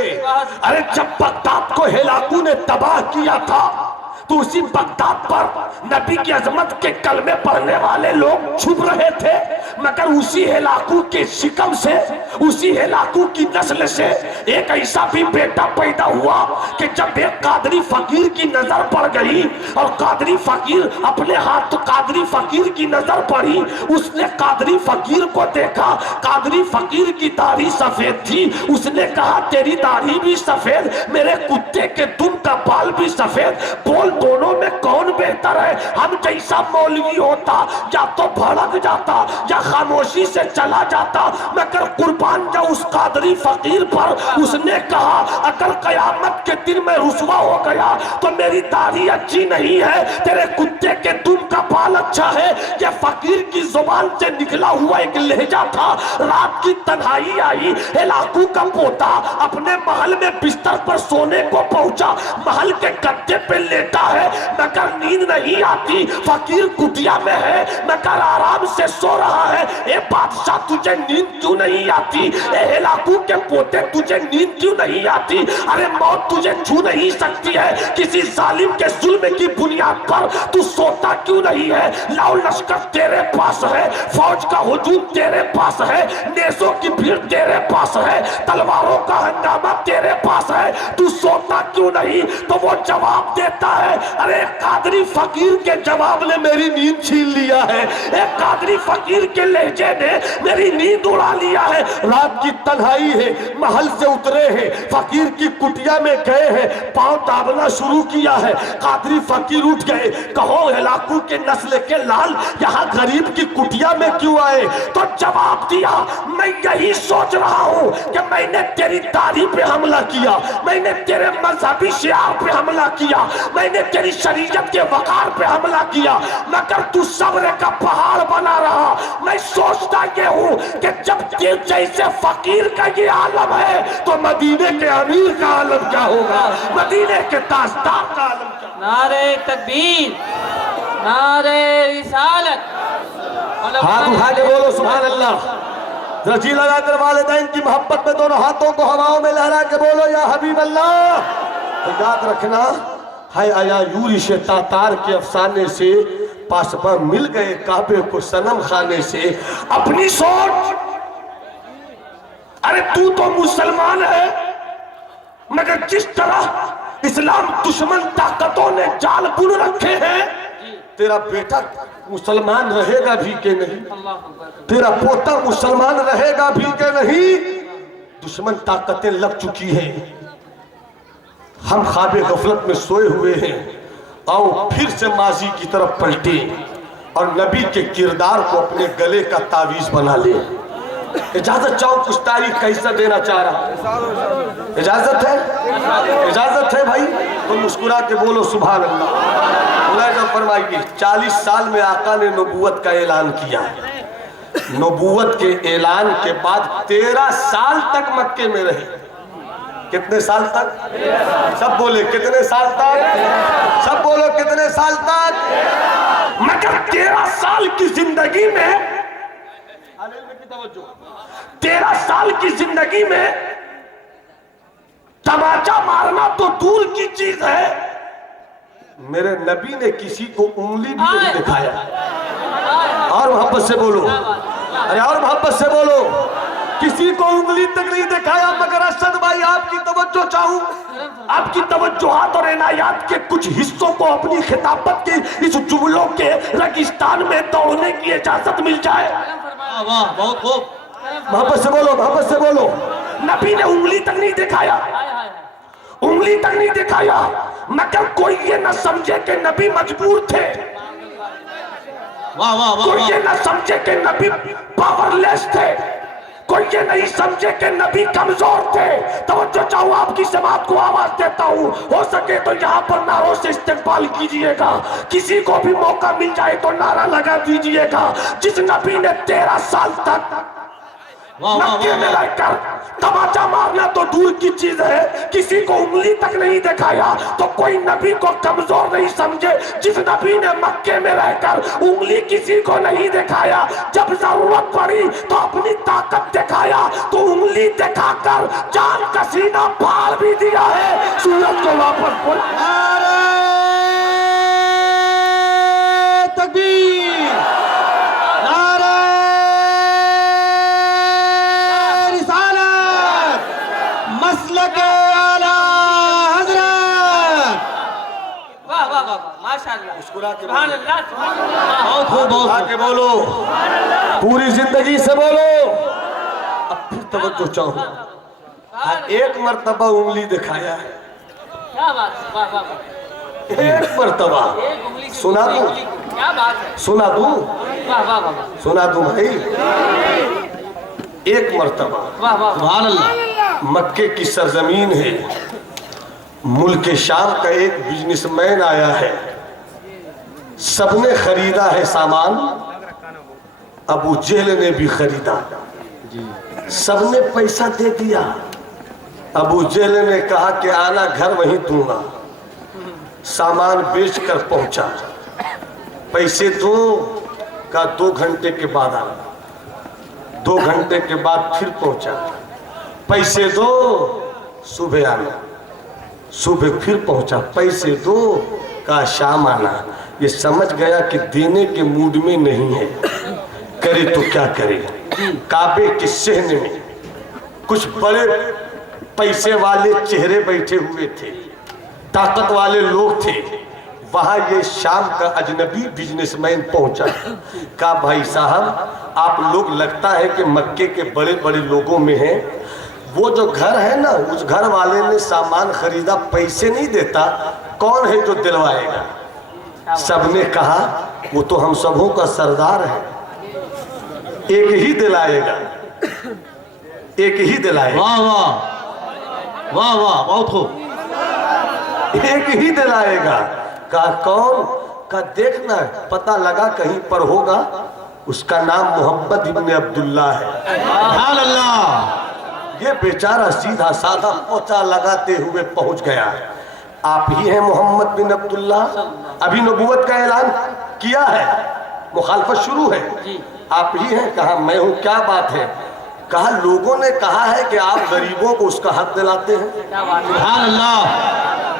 अरे जब बगदाद को हेलाकू ने तबाह किया था तो उसी बगदाद पर नबी की अजमत के कलमे पढ़ने वाले लोग छुप रहे थे, मगर उसी हेलाकू के शिकम से, उसी हेलाकू की नस्ल से एक ऐसा भी बेटा पैदा हुआ कि जब एक कादरी फकीर की नजर पड़ गई और कादरी फकीर अपने हाथ, तो कादरी फकीर की नजर पड़ी, उसने कादरी फकीर को देखा, कादरी फकीर की दाढ़ी सफेद थी, उसने कहा तेरी दाढ़ी भी सफेद, मेरे कुत्ते के दुम का बाल भी सफेद, बोल दोनों में कौन बेहतर है? हम जैसा मौलवी होता या तो भड़क जाता या खामोशी से चला जाता, मगर कुर्बान जो उस कादरी फकीर पर, उसने कहा अगर कयामत के दिन में रुसवा हो गया तो मेरी दाढ़ी अच्छी नहीं है, तेरे कुत्ते के दुम का बाल अच्छा है। ये फकीर की जुबान से निकला हुआ एक लहजा था। रात की तन्हाई आई, हेलाकू का पोता अपने महल में बिस्तर पर सोने को पहुंचा, महल के गद्दे पे लेटा है मगर नींद नहीं आती, फकीर कुटिया में है मगर आराम से सो रहा है। ए बादशाह तुझे नींद क्यों नहीं आती? ए हेलाकू के पोते तुझे नींद क्यों नहीं आती? अरे मौत तुझे छू नहीं सकती है? किसी जालिम के जुल्म की बुनियाद पर तू सोता क्यों नहीं है? लाओ लश्कर तेरे पास है, फौज का हुजूम तेरे पास है, नेज़ों की भीड़ तेरे पास है, तलवारों का हंगामा तेरे पास है, तू सोता क्यों नहीं? तो वो जवाब देता है, अरे कादरी फकीर के जवाब ने मेरी नींद छीन लिया है, एक कादरी फकीर के लहजे ने मेरी नींद उड़ा लिया है। रात की तन्हाई है, महल से उतरे हैं, फकीर की कुटिया में गए हैं, पांव दाबना शुरू किया है, कादरी फकीर उठ गए, कहो हेलाकू के नस्ल के लाल यहाँ गरीब की कुटिया में क्यों आए? तो जवाब दिया, मैं यही सोच रहा हूँ कि मैंने तेरी दाढ़ी पे हमला किया, मैंने तेरे मजहबी शिआर पे हमला किया, मैंने तेरी शरीयत के वकार पे हमला किया, मगर तू सब्र का पहाड़ बना रहा। मैं सोचता ये हूँ कि जब तेरे जैसे फकीर का ये आलम है तो मदीने के अमीर का आलम क्या होगा, मदीने के ताजदार का आलम क्या? नारे तकबीर, नारे रिसालत। हाथ उठा के बोलो सुभान अल्लाह। रजी लगाकर वालिदैन की मोहब्बत में दोनों हाथों को हवाओं में लहरा के बोलो या हबीब अल्लाह। तो याद रखना, है आया यूरी से तातार के अफसाने से, पासबा मिल गए काबे को सनम खाने से। अपनी सोच, अरे तू तो मुसलमान है मगर जिस तरह इस्लाम दुश्मन ताकतों ने जाल बुन रखे हैं, तेरा बेटा मुसलमान रहेगा भी के नहीं, तेरा पोता मुसलमान रहेगा भी के नहीं। दुश्मन ताकतें लग चुकी हैं, हम ख्वाबे गफलत में सोए हुए हैं। आओ फिर से माजी की तरफ पलटे और नबी के किरदार को अपने गले का तावीज बना ले। इजाजत चाहो, कुछ तारीख कैसा देना चाह रहा? इजाजत है? इजाजत है भाई? तो मुस्कुरा के बोलो सुभान अल्लाह। फरमाइए 40 साल में आका ने नबूवत का ऐलान किया। नबूवत के ऐलान के बाद 13 साल तक मक्के में रहे। कितने साल तक? सब बोले कितने साल तक? सब बोलो कितने साल तक? मगर 13 साल की जिंदगी में, 13 साल की जिंदगी में तमाचा मारना तो दूर की चीज है, मेरे नबी ने किसी को उंगली भी नहीं दिखाया। और मोहब्बत से बोलो, अरे और मोहब्बत से बोलो। किसी को उंगली तक नहीं दिखाया, मगर असद भाई आपकी तवज्जो चाहूं, आपकी तवज्जोहात और इनायात के कुछ हिस्सों को अपनी खिताबत की इस जुमलों के रेगिस्तान में दौड़ने की इजाजत मिल जाए। वाह, बहुत खूब। मोहब्बत से बोलो, मोहब्बत से बोलो। नबी ने उंगली तक नहीं दिखाया, उंगली तक नहीं दिखाया, मगर कोई ये न समझे कि नबी मजबूर थे, वाह वाह वाह कोई ये वाह। न समझे कि नबी पावरलेस थे, कोई ये नहीं समझे कि नबी कमजोर थे। तवज्जो चाहूं, आपकी समात को आवाज देता हूं, हो सके तो यहाँ पर नारों से इस्तेमाल कीजिएगा, किसी को भी मौका मिल जाए तो नारा लगा दीजिएगा। जिस नबी ने 13 साल तक मक्के में रहकर तमाचा मारना तो दूर की चीज है, किसी को उंगली तक नहीं दिखाया, तो कोई नबी को कमजोर नहीं समझे। जिस नबी ने मक्के में रहकर उंगली किसी को नहीं दिखाया, जब जरूरत पड़ी तो अपनी ताकत दिखाया, तो उंगली दिखाकर जान का सीना फाड़ भी दिया है। सूरज को वापस बोल, तकबीर, नारे रिसालत, मसलके आला हजरत। वाह वाह वाह, माशाअल्लाह, सुभान अल्लाह, सुभान अल्लाह। बहुत खूब, बहुत आगे बोलो, पूरी जिंदगी से बोलो। अब फिर तवज्जो चाहूं, एक मर्तबा उंगली दिखाया है, क्या बात है, वाह वाह वाह। एक मर्तबा एक उंगली की सुना दूं? उंगली की, क्या बात है, सुना दूं, वाह वाह वाह सुना दूं भाई। एक मर्तबा वाह वाह, सुभान अल्लाह। मक्के की सरजमीन है, मुल्क शाम का एक बिजनेसमैन आया है, सबने खरीदा है सामान, अबू जेहल ने भी खरीदा, सबने पैसा दे दिया। अबू जेहल ने कहा कि आना घर वहीं दूंगा, सामान बेचकर पहुंचा, पैसे दो का 2 घंटे के बाद आना, 2 घंटे के बाद फिर पहुंचा, पैसे दो, सुबह आना, सुबह फिर पहुंचा, पैसे दो का शाम आना। ये समझ गया कि देने के मूड में नहीं है, करे तो क्या करे। काबे के सहने में कुछ बड़े पैसे वाले चेहरे बैठे हुए थे, ताकत वाले लोग थे, वहां ये शाम का अजनबी बिजनेसमैन पहुंचा। कहा भाई साहब, आप लोग लगता है कि मक्के के बड़े बड़े लोगों में हैं, वो जो घर है ना, उस घर वाले ने सामान खरीदा, पैसे नहीं देता, कौन है जो दिलवाएगा? सबने कहा वो तो हम सबों का सरदार है, एक ही दिलाएगा, एक ही दिलाएगा, वाह वाह वाह वाह, बहुत खूब। एक ही दिलाएगा। कहा कौन? का देखना पता लगा कहीं पर होगा, उसका नाम मोहम्मद इब्न अब्दुल्ला है। सुभान अल्लाह। ये बेचारा सीधा साधा पोचा लगाते हुए पहुंच गया। आप ही हैं मोहम्मद बिन अब्दुल्ला? अभी नबूवत का ऐलान किया है, मुखालफत शुरू है, आप ही हैं? कहा मैं हूं। क्या बात है? कहा लोगों ने कहा है कि आप गरीबों को उसका हक दिलाते हैं। सुभान अल्लाह।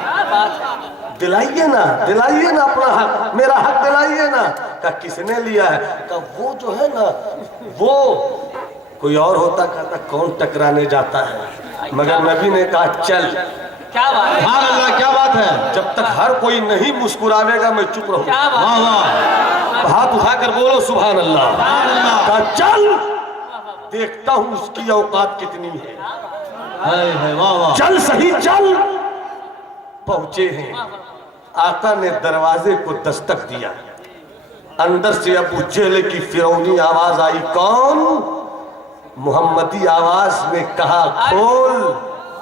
क्या बात है, दिलाइए ना, दिलाइए ना अपना हक, मेरा हक दिलाइए ना। कहा किसने लिया है? कहा वो जो है ना, वो कोई और होता, कहता कौन टकराने जाता है, मगर नबी ने कहा चल। क्या बात है, सुभान अल्लाह, क्या बात है। जब तक हर कोई नहीं मुस्कुरावेगा मैं चुप रहूंगा। क्या बात वाह है, वाह, हाथ उठाकर बोलो सुभान अल्लाह। सुभान अल्लाह। कहा चल, देखता हूं उसकी औकात कितनी है। है, वाह वाह। चल सही चल। पहुंचे हैं, आका ने दरवाजे को दस्तक दिया, अंदर से अबू जेहल की फिरौनी आवाज आई, कौन? मोहम्मदी आवाज में कहा खोल,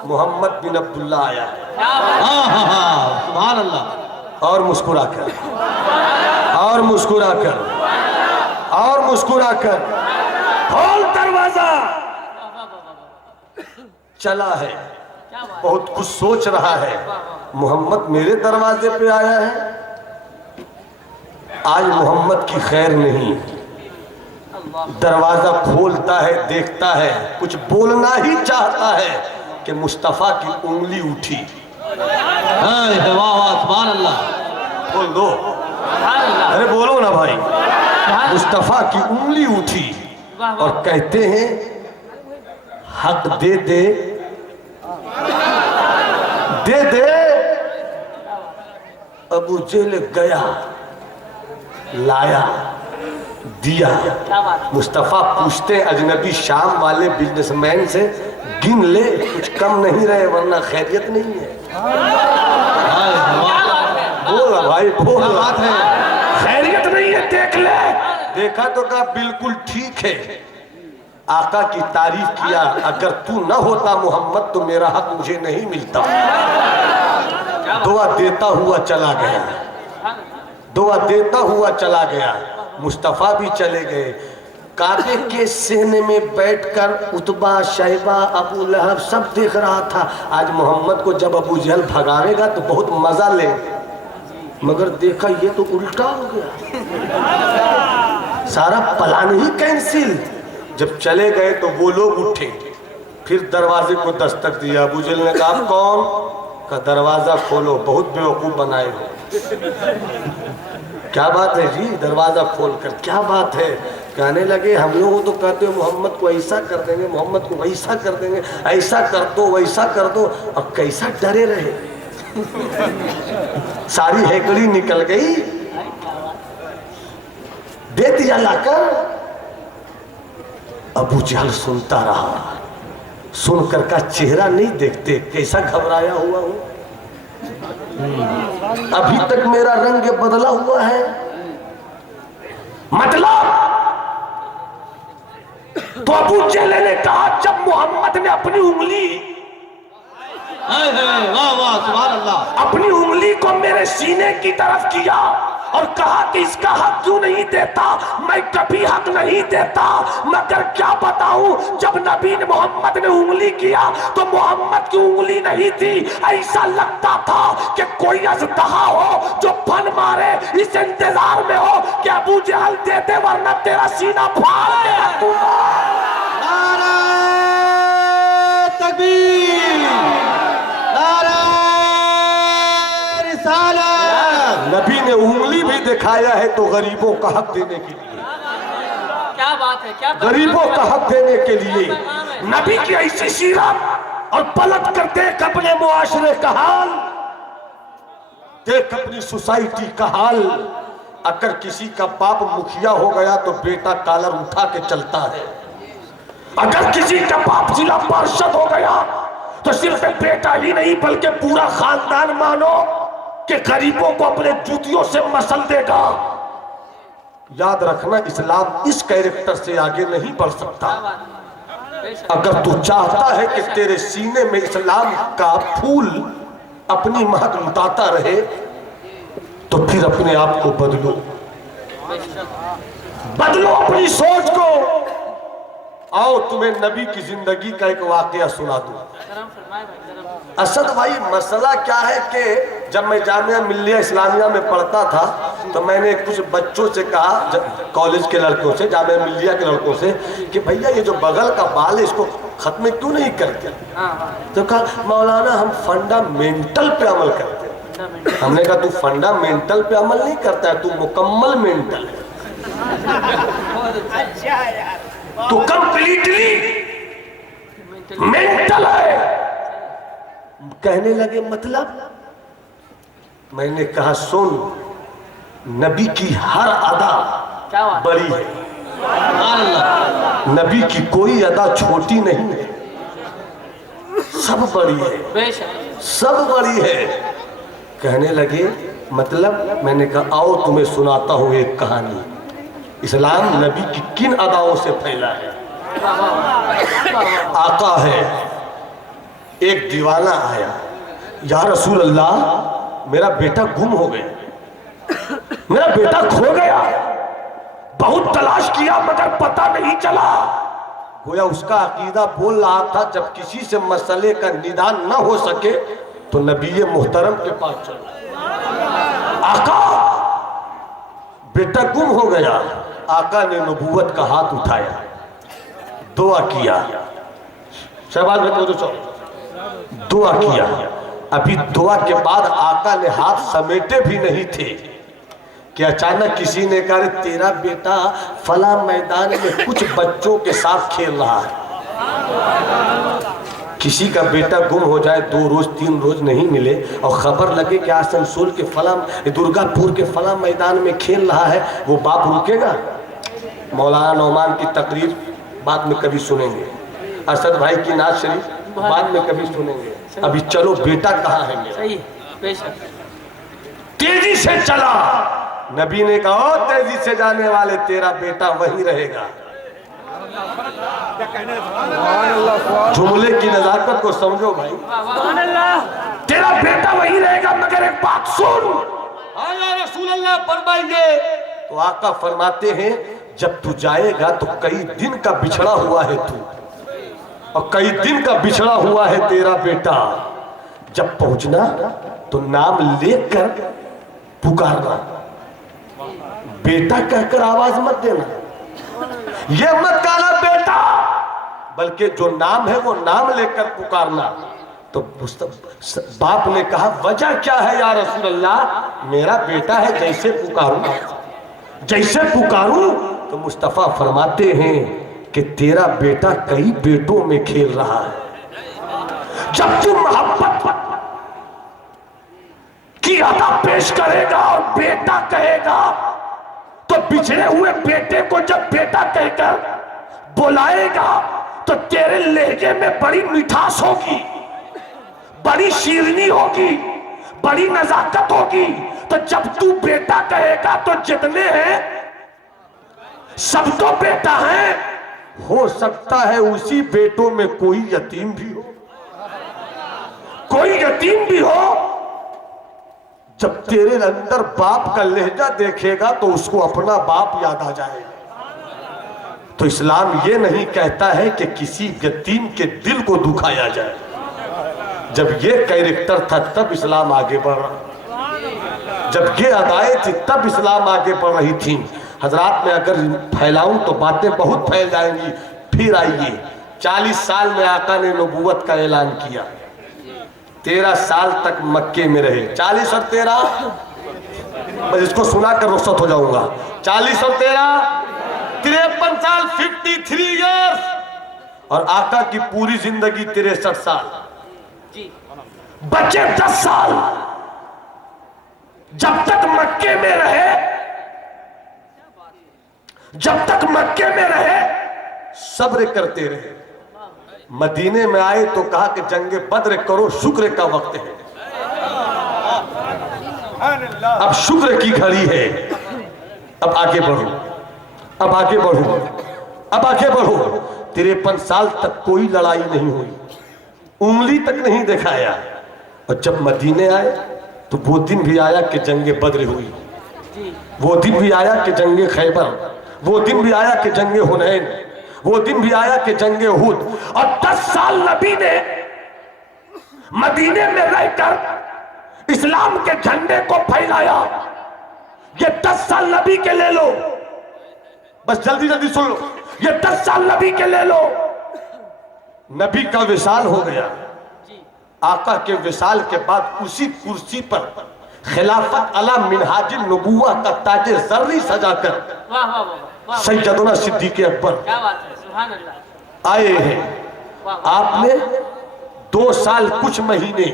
मोहम्मद बिन अब्दुल्ला आया है। क्या बात हाँ हाँ हाँ, सुभान अल्लाह। और मुस्कुरा कर, और मुस्कुरा कर, और मुस्कुरा कर, खोल दरवाजा। चला है, बहुत कुछ सोच रहा है, मोहम्मद मेरे दरवाजे पे आया है, आज मोहम्मद की खैर नहीं। दरवाजा खोलता है, देखता है, कुछ बोलना ही चाहता है कि मुस्तफा की उंगली उठी। है, वाह वाह, सुभान अल्लाह। बोल दो, अरे बोलो ना भाई। मुस्तफा की उंगली उठी और कहते हैं हक दे दे दे दे। अबू जेल गया, लाया, दिया। क्या बात। मुस्तफा पूछते अजनबी शाम वाले बिजनेसमैन से, गिन ले, कुछ कम नहीं रहे वरना खैरियत नहीं है। हाय वाह, बोल भाई बोल, क्या बात है। खैरियत नहीं है, देख ले। देखा तो कहा बिल्कुल ठीक है। आका की तारीफ किया, अगर तू न होता मोहम्मद तो मेरा हक मुझे नहीं मिलता। दुआ देता हुआ चला गया, दुआ देता हुआ चला गया। मुस्तफा भी चले गए। काबे के सीने में बैठकर उतबा, शैबा, अबू लहब सब देख रहा था। आज मोहम्मद को जब अबू जहल भगावेगा तो बहुत मजा ले, मगर देखा ये तो उल्टा हो गया, सारा प्लान ही कैंसिल। जब चले गए तो वो लोग उठे, फिर दरवाजे को दस्तक दिया। अबू जहल ने कहा कौन? का दरवाजा खोलो, बहुत बेवकूफ बनाए हो। क्या बात है जी, दरवाजा खोलकर क्या बात है? कहने लगे हम लोग तो कहते हो मोहम्मद को ऐसा कर देंगे, मोहम्मद को वैसा कर देंगे, ऐसा कर दो वैसा कर दो। अब कैसा डरे रहे, सारी हेकड़ी निकल गई, दे दिया लाकर। अबू जहल सुनता रहा, सुनकर का चेहरा नहीं देखते, कैसा घबराया हुआ हूं, अभी तक मेरा रंग बदला हुआ है। मतलब तो अबू जहल ने कहा जब मोहम्मद ने अपनी उंगली, हाय हाय वाह वाह, सुभान अल्लाह, अपनी उंगली को मेरे सीने की तरफ किया और कहा कि इसका हक क्यों नहीं देता, मैं कभी हक नहीं देता। मगर क्या बताऊं, जब नबी ने मोहम्मद ने उंगली किया तो मोहम्मद की उंगली नहीं थी। ऐसा लगता था कि कोई अजदहा हो जो फन मारे, इस इंतजार में हो कि अबू जहल दे दे वरना तेरा सीना फाड़ दे। नारे तकबीर, नारे रिसालत। नबी ने उंगली भी दिखाया है तो गरीबों का हक देने के लिए, क्या बात है, क्या गरीबों का हक देने के लिए। नबी की ऐसी सीरत, और पलट कर देख अपने मुआशरे का हाल, देख अपनी सोसाइटी का हाल। अगर किसी का बाप मुखिया हो गया तो बेटा कॉलर उठा के चलता है, अगर किसी का बाप जिला पार्षद हो गया तो सिर्फ बेटा ही नहीं बल्कि पूरा खानदान मानो कि गरीबों को अपने जूतियों से मसल देगा। याद रखना, इस्लाम इस कैरेक्टर से आगे नहीं बढ़ सकता। अगर तू चाहता है कि तेरे सीने में इस्लाम का फूल अपनी महक लुटाता रहे तो फिर अपने आप को बदलो, बदलो अपनी सोच को। आओ तुम्हें नबी की जिंदगी का एक वाकया सुना दूं। असद भाई, मसला क्या है कि जब मैं जामिया मिल्लिया इस्लामिया में पढ़ता था तो मैंने कुछ बच्चों से कहा, कॉलेज के लड़कों से, जामिया मिल्लिया के लड़कों से, कि भैया ये जो बगल का बाल है इसको खत्म क्यों नहीं करते? तो कहा मौलाना हम फंडामेंटल पे अमल करते हैं। हमने कहा तू फंडामेंटल पे अमल नहीं करता है, तू मुकम्मल मेंटल है, तू कंप्लीटली मेंटल है। कहने लगे मतलब? मैंने कहा सुन, नबी की हर अदा बड़ी है, नबी की कोई अदा छोटी नहीं है, सब बड़ी है, सब बड़ी है। कहने लगे मतलब? मैंने कहा आओ तुम्हें सुनाता हूं एक कहानी। इस्लाम नबी की किन अदाओं से फैला है। आका है, एक दीवाना आया, या रसूल अल्लाह मेरा बेटा गुम हो गया, मेरा बेटा खो गया, बहुत तलाश किया मगर पता नहीं चला। गोया उसका अकीदा बोल रहा था जब किसी से मसले का निदान न हो सके तो नबी मुहतरम के पास चलो। आका बेटा गुम हो गया। आका ने नबूवत का हाथ उठाया, दुआ किया, शहबाज भाई तो दुआ किया। अभी दुआ के बाद आका ने हाथ समेटे भी नहीं थे कि अचानक किसी ने कहा तेरा बेटा फला मैदान में कुछ बच्चों के साथ खेल रहा है। किसी का बेटा गुम हो जाए 2 रोज 3 रोज नहीं मिले और खबर लगे कि आसनसोल के फला दुर्गापुर के फला मैदान में खेल रहा है, वो बाप रुकेगा? मौलाना नौमान की तकरीर बाद में कभी सुनेंगे, असद भाई की नात शरीफ बाद में कभी सुनेंगे। अभी चलो बेटा कहाँ है मेरा? सही बेशक। तेजी से चला, नबी ने कहा तेजी से जाने वाले तेरा बेटा वही रहेगा। जुमले की नजाकत को समझो भाई, तेरा बेटा वही रहेगा, मगर एक बात सुन। हाँ या रसूल अल्लाह फरमाएंगे तो आका फरमाते हैं जब तू जाएगा तो कई दिन का बिछड़ा हुआ है तू, और कई दिन का बिछड़ा हुआ है तेरा बेटा। जब पहुंचना तो नाम लेकर पुकारना, बेटा कहकर आवाज मत देना, ये मत कहना बेटा, बल्कि जो नाम है वो नाम लेकर पुकारना। तो बाप ने कहा वजह क्या है या रसूल अल्लाह? मेरा बेटा है, जैसे पुकारूं। तो मुस्तफा फरमाते हैं कि तेरा बेटा कई बेटों में खेल रहा है। जब तू मोहब्बत की अदा पेश करेगा और बेटा कहेगा तो बिछड़े हुए बेटे को जब बेटा कहकर बुलाएगा तो तेरे लहजे में बड़ी मिठास होगी, बड़ी शीरनी होगी, बड़ी नजाकत होगी। तो जब तू बेटा कहेगा तो जितने हैं सब तो बेटा है, हो सकता है उसी बेटों में कोई यतीम भी हो, कोई यतीम भी हो। जब तेरे अंदर बाप का लहजा देखेगा तो उसको अपना बाप याद आ जाएगा। तो इस्लाम ये नहीं कहता है कि किसी यतीम के दिल को दुखाया जाए। जब ये कैरेक्टर था तब इस्लाम आगे बढ़ रहा, जब ये अदाएं थी तब इस्लाम आगे बढ़ रही थी। हजरात में अगर फैलाऊं तो बातें बहुत फैल जाएंगी। फिर आइए, 40 साल में आका ने नबूवत का ऐलान किया, 13 साल तक मक्के में रहे। 40 और 13, मैं इसको सुना कर रुखसत हो जाऊंगा। 40 और 13 53 साल, 53 ईयर्स। और आका की पूरी जिंदगी 63 साल, बचे 10 साल। जब तक मक्के में रहे, जब तक मक्के में रहे सब्र करते रहे। मदीने में आए तो कहा कि जंगे बद्र करो, शुक्र का वक्त है, अब शुक्र की घड़ी है, अब आगे बढ़ो, अब आगे बढ़ो, अब आगे बढ़ो। 53 साल तक कोई लड़ाई नहीं हुई, उंगली तक नहीं दिखाया। और जब मदीने आए तो वो दिन भी आया कि जंगे बद्र हुई, वो दिन भी आया कि जंगे खैबर, वो दिन भी आया कि जंगे हुनैन, वो दिन भी आया कि जंगे उहुद। और 10 साल नबी ने मदीने में रहकर इस्लाम के झंडे को फैलाया। ये 10 साल नबी के ले लो, बस जल्दी जल्दी सुन लो, ये 10 साल नबी के ले लो। नबी का विसाल हो गया। आका के विसाल के बाद उसी कुर्सी पर खिलाफत अला मिनहाजिल नबुव्वा का ताजे जर्री सजाकर सैयदना सिद्दीक़ अकबर आए हैं। आपने 2 साल कुछ महीने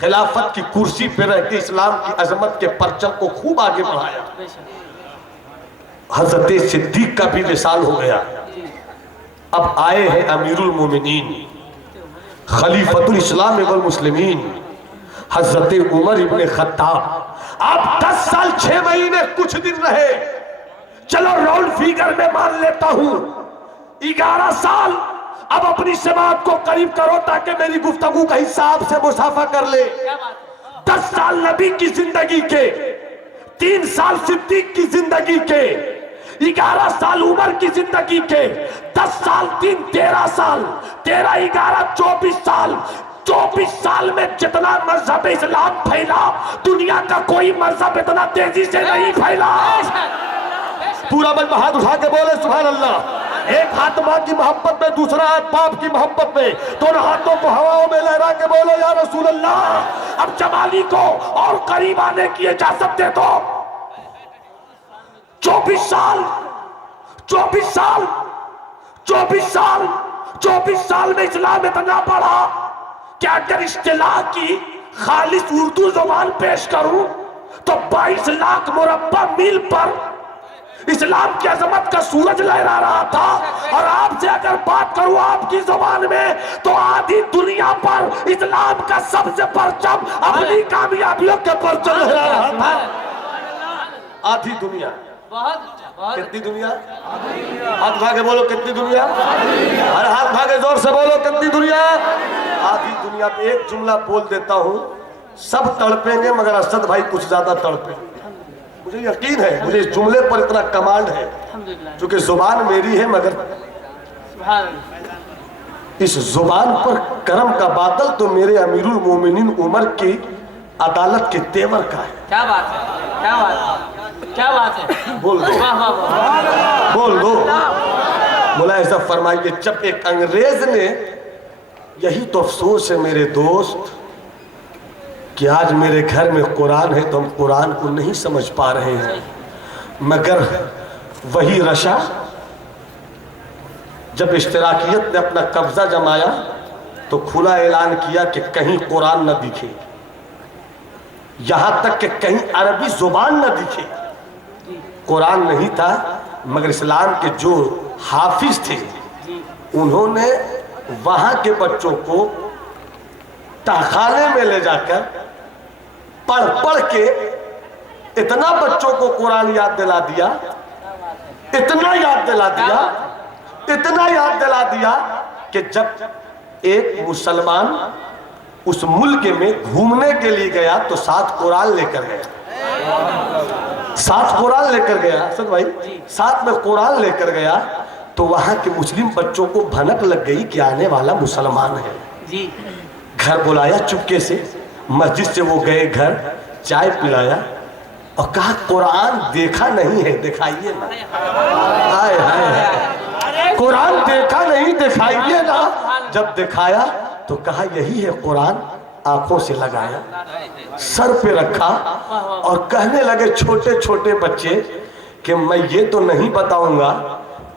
खिलाफत की कुर्सी पर रह के इस्लाम की अजमत के परचम को खूब आगे बढ़ाया। हजरत सिद्दीक का भी विसाल हो गया। अब आए हैं अमीरुल मोमिनीन, खलीफतुल इस्लाम वल मुस्लिमीन, हजरत उमर इब्ने खत्ताब। आप 10 साल 6 महीने कुछ दिन रहे, चलो राउंड फिगर में मान लेता हूं 11 साल। अब अपनी समात को करीब करो ताकि मेरी गुफ्तगू का हिस्सा आपसे मुसाफा कर ले। 10 साल नबी की जिंदगी के, 3 साल सिद्दीक की जिंदगी के, 11 साल उमर की जिंदगी के, 10 साल 3 13 साल, 13 11 24 साल। 24 साल में जितना मजहब इस्लाम फैला, दुनिया का कोई मजहब इतना तेजी से नहीं फैला। पूरा मन में हाथ उठा के बोले सुभान अल्लाह। एक हाथ मां की मोहब्बत में, दूसरा हाथ बाप की मोहब्बत में, दोनों हाथों को हवाओं में लहरा के बोलो या रसूल अल्लाह। अब जमाली को और करीब आने की इजाजत दे दो। 24 साल 24 साल 24 साल 24 साल में इस्लाम इतना बढ़ा कि अगर इस्तिलाह की खालिस उर्दू जुबान पेश करूं तो 22 लाख मुरब्बा मील पर इस्लाम की अजमत का सूरज लहरा रहा था। और आपसे अगर बात करूं आपकी जुबान में तो आधी दुनिया पर इस्लाम का सबसे परचम अपनी कामयाबियों के परचम लहरा रहा था। आधी दुनिया, कितनी दुनिया? हाथ उठा के बोलो कितनी दुनिया? अरे हाथ उठा के जोर से बोलो कितनी दुनिया? आधी दुनिया पे एक जुमला बोल देता हूं, सब तड़पेंगे मगर असद भाई कुछ ज्यादा तड़पेंगे। मुझे यकीन है, मुझे इस जुमले पर इतना कमांड है क्योंकि जुबान मेरी है मगर इस जुबान पर करम का बादल तो मेरे अमीरुल मोमिनीन उमर की अदालत के तेवर का है। क्या बात है, क्या बात है, क्या बात है। बोल दो, वाह वाह वाह, बोल दो। बोला ऐसा फरमाइए, जब एक अंग्रेज ने, यही तो अफसोस है मेरे दोस्त कि आज मेरे घर में कुरान है तो हम कुरान को नहीं समझ पा रहे हैं, मगर वही रशा जब इश्तिराकियत ने अपना कब्जा जमाया तो खुला ऐलान किया कि कहीं कुरान न दिखे, यहां तक कि कहीं अरबी जुबान न दिखे। कुरान नहीं था मगर इस्लाम के जो हाफिज थे उन्होंने वहां के बच्चों को तहखाने में ले जाकर पढ़ पढ़ के इतना बच्चों को कुरान याद दिला दिया, इतना याद दिला दिया, इतना याद दिला दिया कि जब एक मुसलमान उस मुल्क में घूमने के लिए गया तो 7 कुरान लेकर गया, 7 कुरान लेकर गया। सुन भाई, 7 में कुरान लेकर गया तो वहां के मुस्लिम बच्चों को भनक लग गई कि आने वाला मुसलमान है जी। घर बुलाया चुपके से, मस्जिद से वो गए घर, चाय पिलाया और कहा कुरान देखा नहीं है दिखाइए ना। हाय हाय हाय, कुरान देखा नहीं दिखाइए ना। जब दिखाया तो कहा यही है कुरान, आंखों से लगाया, सर पे रखा और कहने लगे छोटे छोटे बच्चे कि मैं ये तो नहीं बताऊंगा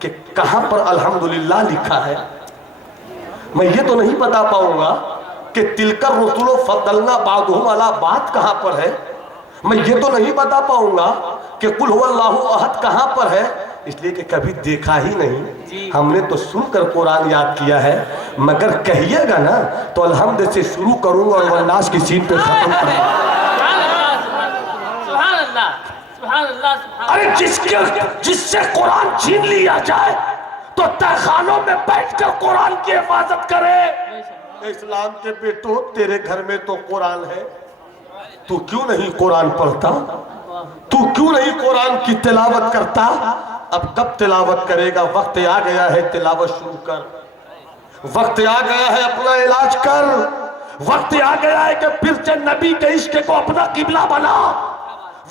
कि कहां पर अल्हम्दुलिल्लाह लिखा है, मैं ये तो नहीं बता पाऊंगा कि तिलकर रसूलो फदलना बादहुम अला बात कहां पर है, मैं ये तो नहीं बता पाऊंगा कि कुल हुवल्लाहु अहद कहां पर है, इसलिए कि कभी देखा ही नहीं, हमने तो सुनकर कुरान याद किया है। मगर कहिएगा ना तो अल्हम्द से शुरू करूंगा और वन्नास की सीन पे खत्म करूंगा। अरे जिससे कुरान छीन लिया जाए तो तहखानों में बैठकर कुरान की हिफाजत करे। इस्लाम के बेटो, तेरे घर में तो कुरान है, तू क्यों नहीं कुरान पढ़ता, तू क्यों नहीं कुरान की तिलावत करता? अब कब तिलावत करेगा? वक्त आ गया है, तिलावत शुरू कर, वक्त आ गया है, अपना इलाज कर, वक्त आ गया है कि फिर से नबी के इश्क को अपना किबला बना,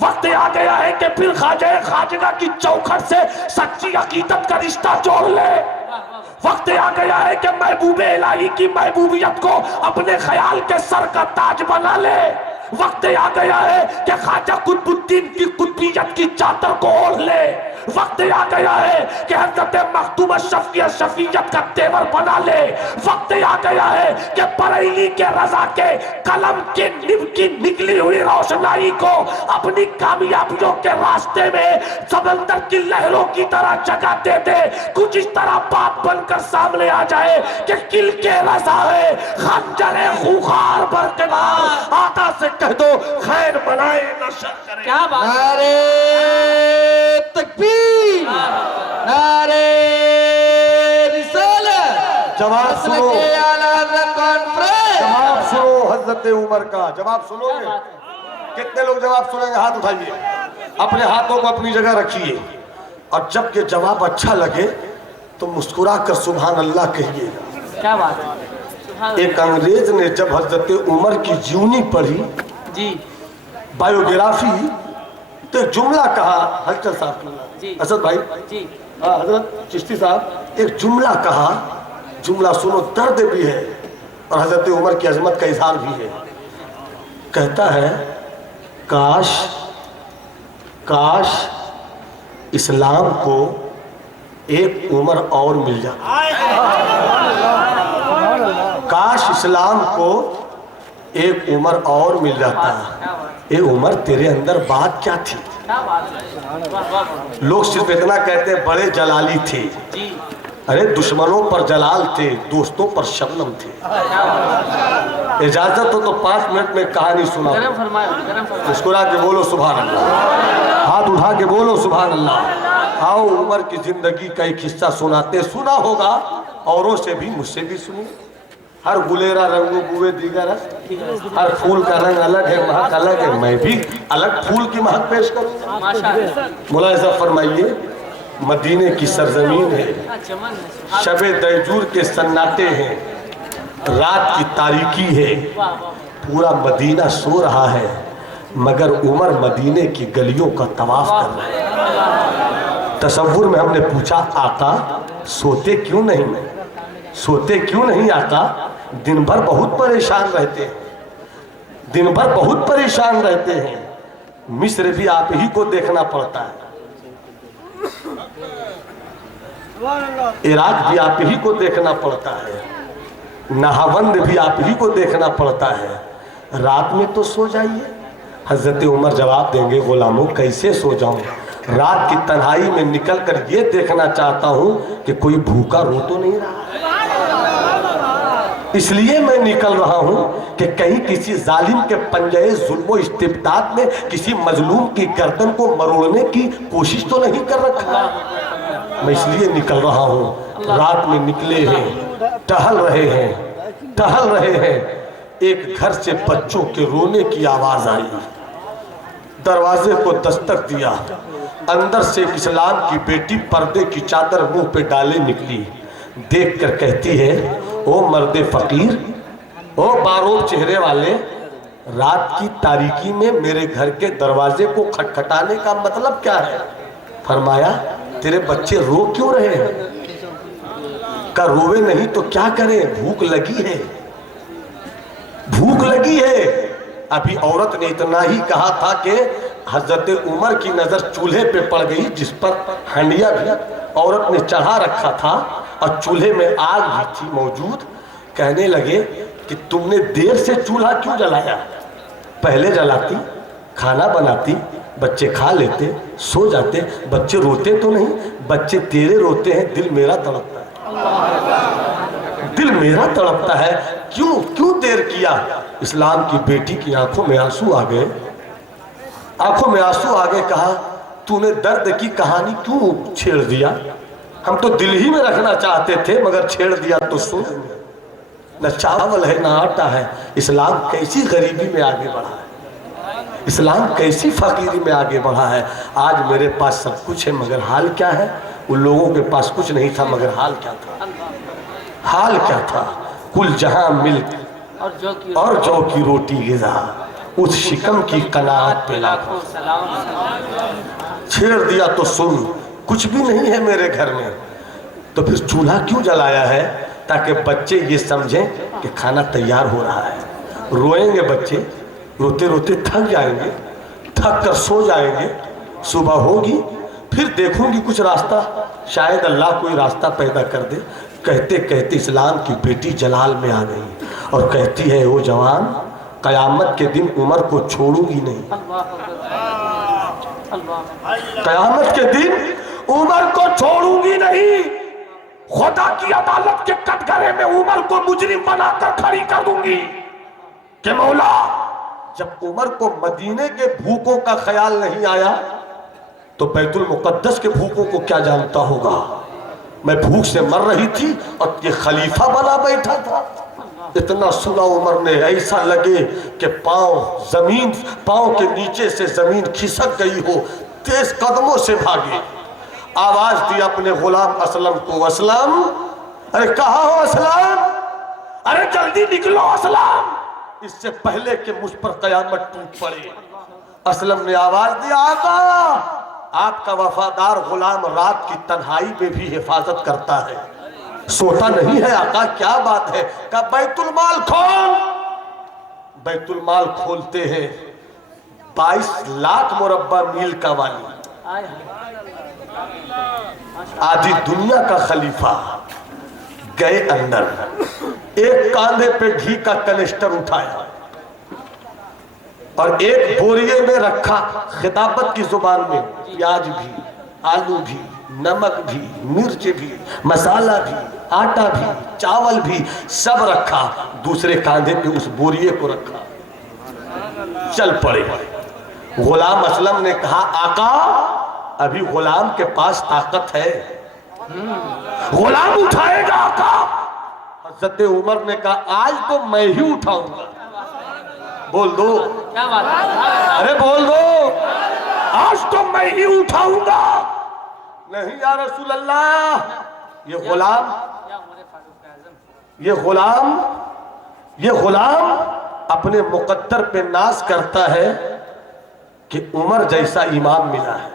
वक्त आ गया है कि फिर ख्वाजा खाजगा की चौखट से सच्ची अकीदत का रिश्ता जोड़ ले, वक्त आ गया है कि महबूबे इलाही की महबूबियत को अपने ख्याल के सर का ताज बना ले, वक्त आ गया है कि ख्वाजा कुतुबुद्दीन की कुतुबियत की चादर को ओढ़ ले, वक्त आ गया है कि हज़रत मखदूम शफियत का तेवर बना ले, वक्त आ गया है कि बरेली के रजा के कलम के निब की निकली हुई रोशनाई को अपनी कामयाबियों के रास्ते में समंदर की लहरों की तरह जगह दे दे, कुछ इस तरह बात बनकर सामने आ जाए कि किल के रजा है खंजरे खुखार बरकरार, आता से कह दो खैर बनाए न शर करे। क्या बात है। नारे तकबीर, नारे रिसालत। जवाब सुनो, कॉन्फ्रेंस, जवाब सुनो हजरत उमर का, जवाब सुनोगे? कितने लोग जवाब सुनेंगे? हाथ उठाइए, अपने हाथों को अपनी जगह रखिए और जब ये जवाब अच्छा लगे तो मुस्कुरा कर सुभान अल्लाह कहिएगा। क्या बात है। एक अंग्रेज ने जब हजरत उमर की जीवनी पढ़ी जी बायोग्राफी तो एक जुमला कहा, हलचल साहब, जी असद भाई, जी हजरत चिश्ती साहब, एक जुमला कहा, जुमला सुनो, दर्द भी है और हजरत उमर की अजमत का इजहार भी है। कहता है काश काश इस्लाम को एक उम्र और मिल जाती। काश इस्लाम को एक उम्र और मिल जाता। ये उम्र तेरे अंदर बात क्या थी? लोग सिर्फ इतना कहते हैं बड़े जलाली थे। अरे दुश्मनों पर जलाल थे, दोस्तों पर शबनम थे। इजाजत हो तो 5 मिनट में कहानी सुना। मुस्कुरा के बोलो सुभान अल्लाह, हाथ उठा के बोलो सुभान अल्लाह। आओ उमर की जिंदगी का एक हिस्सा सुनाते। सुना होगा औरों से भी, मुझसे भी सुनिए। हर गुलेरा रंगो बुए दीगर, हर फूल का रंग अलग है, महक अलग है। मैं भी अलग फूल की महक पेश करूँ। मुलाहिजा फरमाइए, मदीने की सरजमीन है, शबे दैजूर के सन्नाटे हैं, रात की तारीकी है, पूरा मदीना सो रहा है, मगर उमर मदीने की गलियों का तवाफ कर रहा है। तसव्वुर में हमने पूछा, आका सोते क्यों नहीं? सोते क्यों नहीं आका? दिन भर बहुत परेशान रहते हैं, दिन भर बहुत परेशान रहते हैं। मिस्र भी आप ही को देखना पड़ता है, इराक भी आप ही को देखना पड़ता है, नहावंद भी आप ही को देखना पड़ता है। रात में तो सो जाइए। हजरत उमर जवाब देंगे, गुलामों कैसे सो जाऊं? रात की तन्हाई में निकलकर ये देखना चाहता हूं कि कोई भूखा रो तो नहीं रहा। इसलिए मैं निकल रहा हूं कि कहीं किसी जालिम के पंजे जुल्म इस्तिबदाद में किसी मजलूम की गर्दन को मरोड़ने की कोशिश तो नहीं कर रखा। मैं इसलिए निकल रहा हूं। रात में निकले हैं, टहल रहे हैं। एक घर से बच्चों के रोने की आवाज आई। दरवाजे को दस्तक दिया। अंदर से इस्लाम की बेटी पर्दे की चादर मुंह पे डाले निकली। देखकर कहती है, ओ मर्दे फकीर, ओ बारोब चेहरे वाले, रात की तारीकी में मेरे घर के दरवाजे को खटखटाने का मतलब क्या है? फरमाया, तेरे बच्चे रो क्यों रहे हैं? का रोवे नहीं तो क्या करें? भूख लगी है, भूख लगी है। अभी औरत ने इतना ही कहा था कि हजरत उमर की नजर चूल्हे पे पड़ गई, जिस पर हंडिया भी औरत ने चढ़ा रखा था और चूल्हे में आग भी थी मौजूद। कहने लगे कि तुमने देर से चूल्हा क्यों जलाया? पहले जलाती, खाना बनाती, बच्चे खा लेते, सो जाते। बच्चे रोते तो नहीं? बच्चे तेरे रोते हैं, दिल मेरा तड़पता है, दिल मेरा तड़पता है। क्यों देर किया? इस्लाम की बेटी की आंखों में आंसू आ गए, आंखों में आंसू आ गए। कहा, तूने दर्द की कहानी क्यों छेड़ दिया? हम तो दिल ही में रखना चाहते थे, मगर छेड़ दिया तो सुन। न चावल है न आटा है। इस्लाम कैसी गरीबी में आगे बढ़ा है, इस्लाम कैसी फकीरी में आगे बढ़ा है। आज मेरे पास सब कुछ है, मगर हाल क्या है? उन लोगों के पास कुछ नहीं था, मगर हाल क्या था? हाल क्या था? कुल जहां मिल्क और जौ की रोटी गिज़ा, उस शिकम की कनात पे लाखों। छेड़ दिया तो सुन, कुछ भी नहीं है मेरे घर में। तो फिर चूल्हा क्यों जलाया है? ताकि बच्चे ये समझें कि खाना तैयार हो रहा है। रोएंगे बच्चे, रोते रोते थक जाएंगे, थक कर सो जाएंगे। सुबह होगी, फिर देखूंगी कुछ रास्ता, शायद अल्लाह कोई रास्ता पैदा कर दे। कहते कहते इस्लाम की बेटी जलाल में आ गई और कहती है, ओ जवान, कयामत के दिन उमर को छोड़ूंगी नहीं। कयामत के दिन उमर को छोड़ूंगी नहीं। खुदा की अदालत के कटघरे में उमर को मुजरिम बनाकर खड़ी कर दूंगी कि मौला, जब उमर को मदीने के भूखों का ख्याल नहीं आया तो बैतुल मुकद्दस के भूखों को क्या जानता होगा। मैं भूख से मर रही थी और ये खलीफा बना बैठा था। इतना सुना उमर ने, ऐसा लगे कि पांव के नीचे से जमीन खिसक गई हो। तेज कदमों से भागे, आवाज दी अपने गुलाम असलम को, असलम, अरे कहाँ हो असलम? अरे जल्दी निकलो असलम, इससे पहले कि मुझ पर कयामत टूट पड़े। असलम ने आवाज दी, आका, आपका वफादार गुलाम रात की तन्हाई में भी हिफाजत करता है, सोता नहीं है। आका क्या बात है? का बैतुल माल खोल। बैतुल माल खोलते हैं, 22 लाख मुरब्बा मील का वाली आधी दुनिया का खलीफा गए अंदर, एक कांधे पे घी का कनिस्टर उठाया और एक बोरिये में रखा, खिताबत की जुबान में प्याज भी, आलू भी, नमक भी, मिर्च भी, मसाला भी, आटा भी, चावल भी, सब रखा। दूसरे कांधे पे उस बोरिये को रखा, चल पड़े। गुलाम असलम ने कहा, आका अभी गुलाम के पास ताकत है, गुलाम उठाएगा आका। हज़रत उमर ने कहा, आज तो मैं ही उठाऊंगा। बोल दो, क्या बात है? अरे बोल दो, आज तो मैं ही उठाऊंगा। नहीं या रसूल अल्लाह, ये गुलाम अपने मुकद्दर पे नाज करता है कि उमर जैसा इमाम मिला है।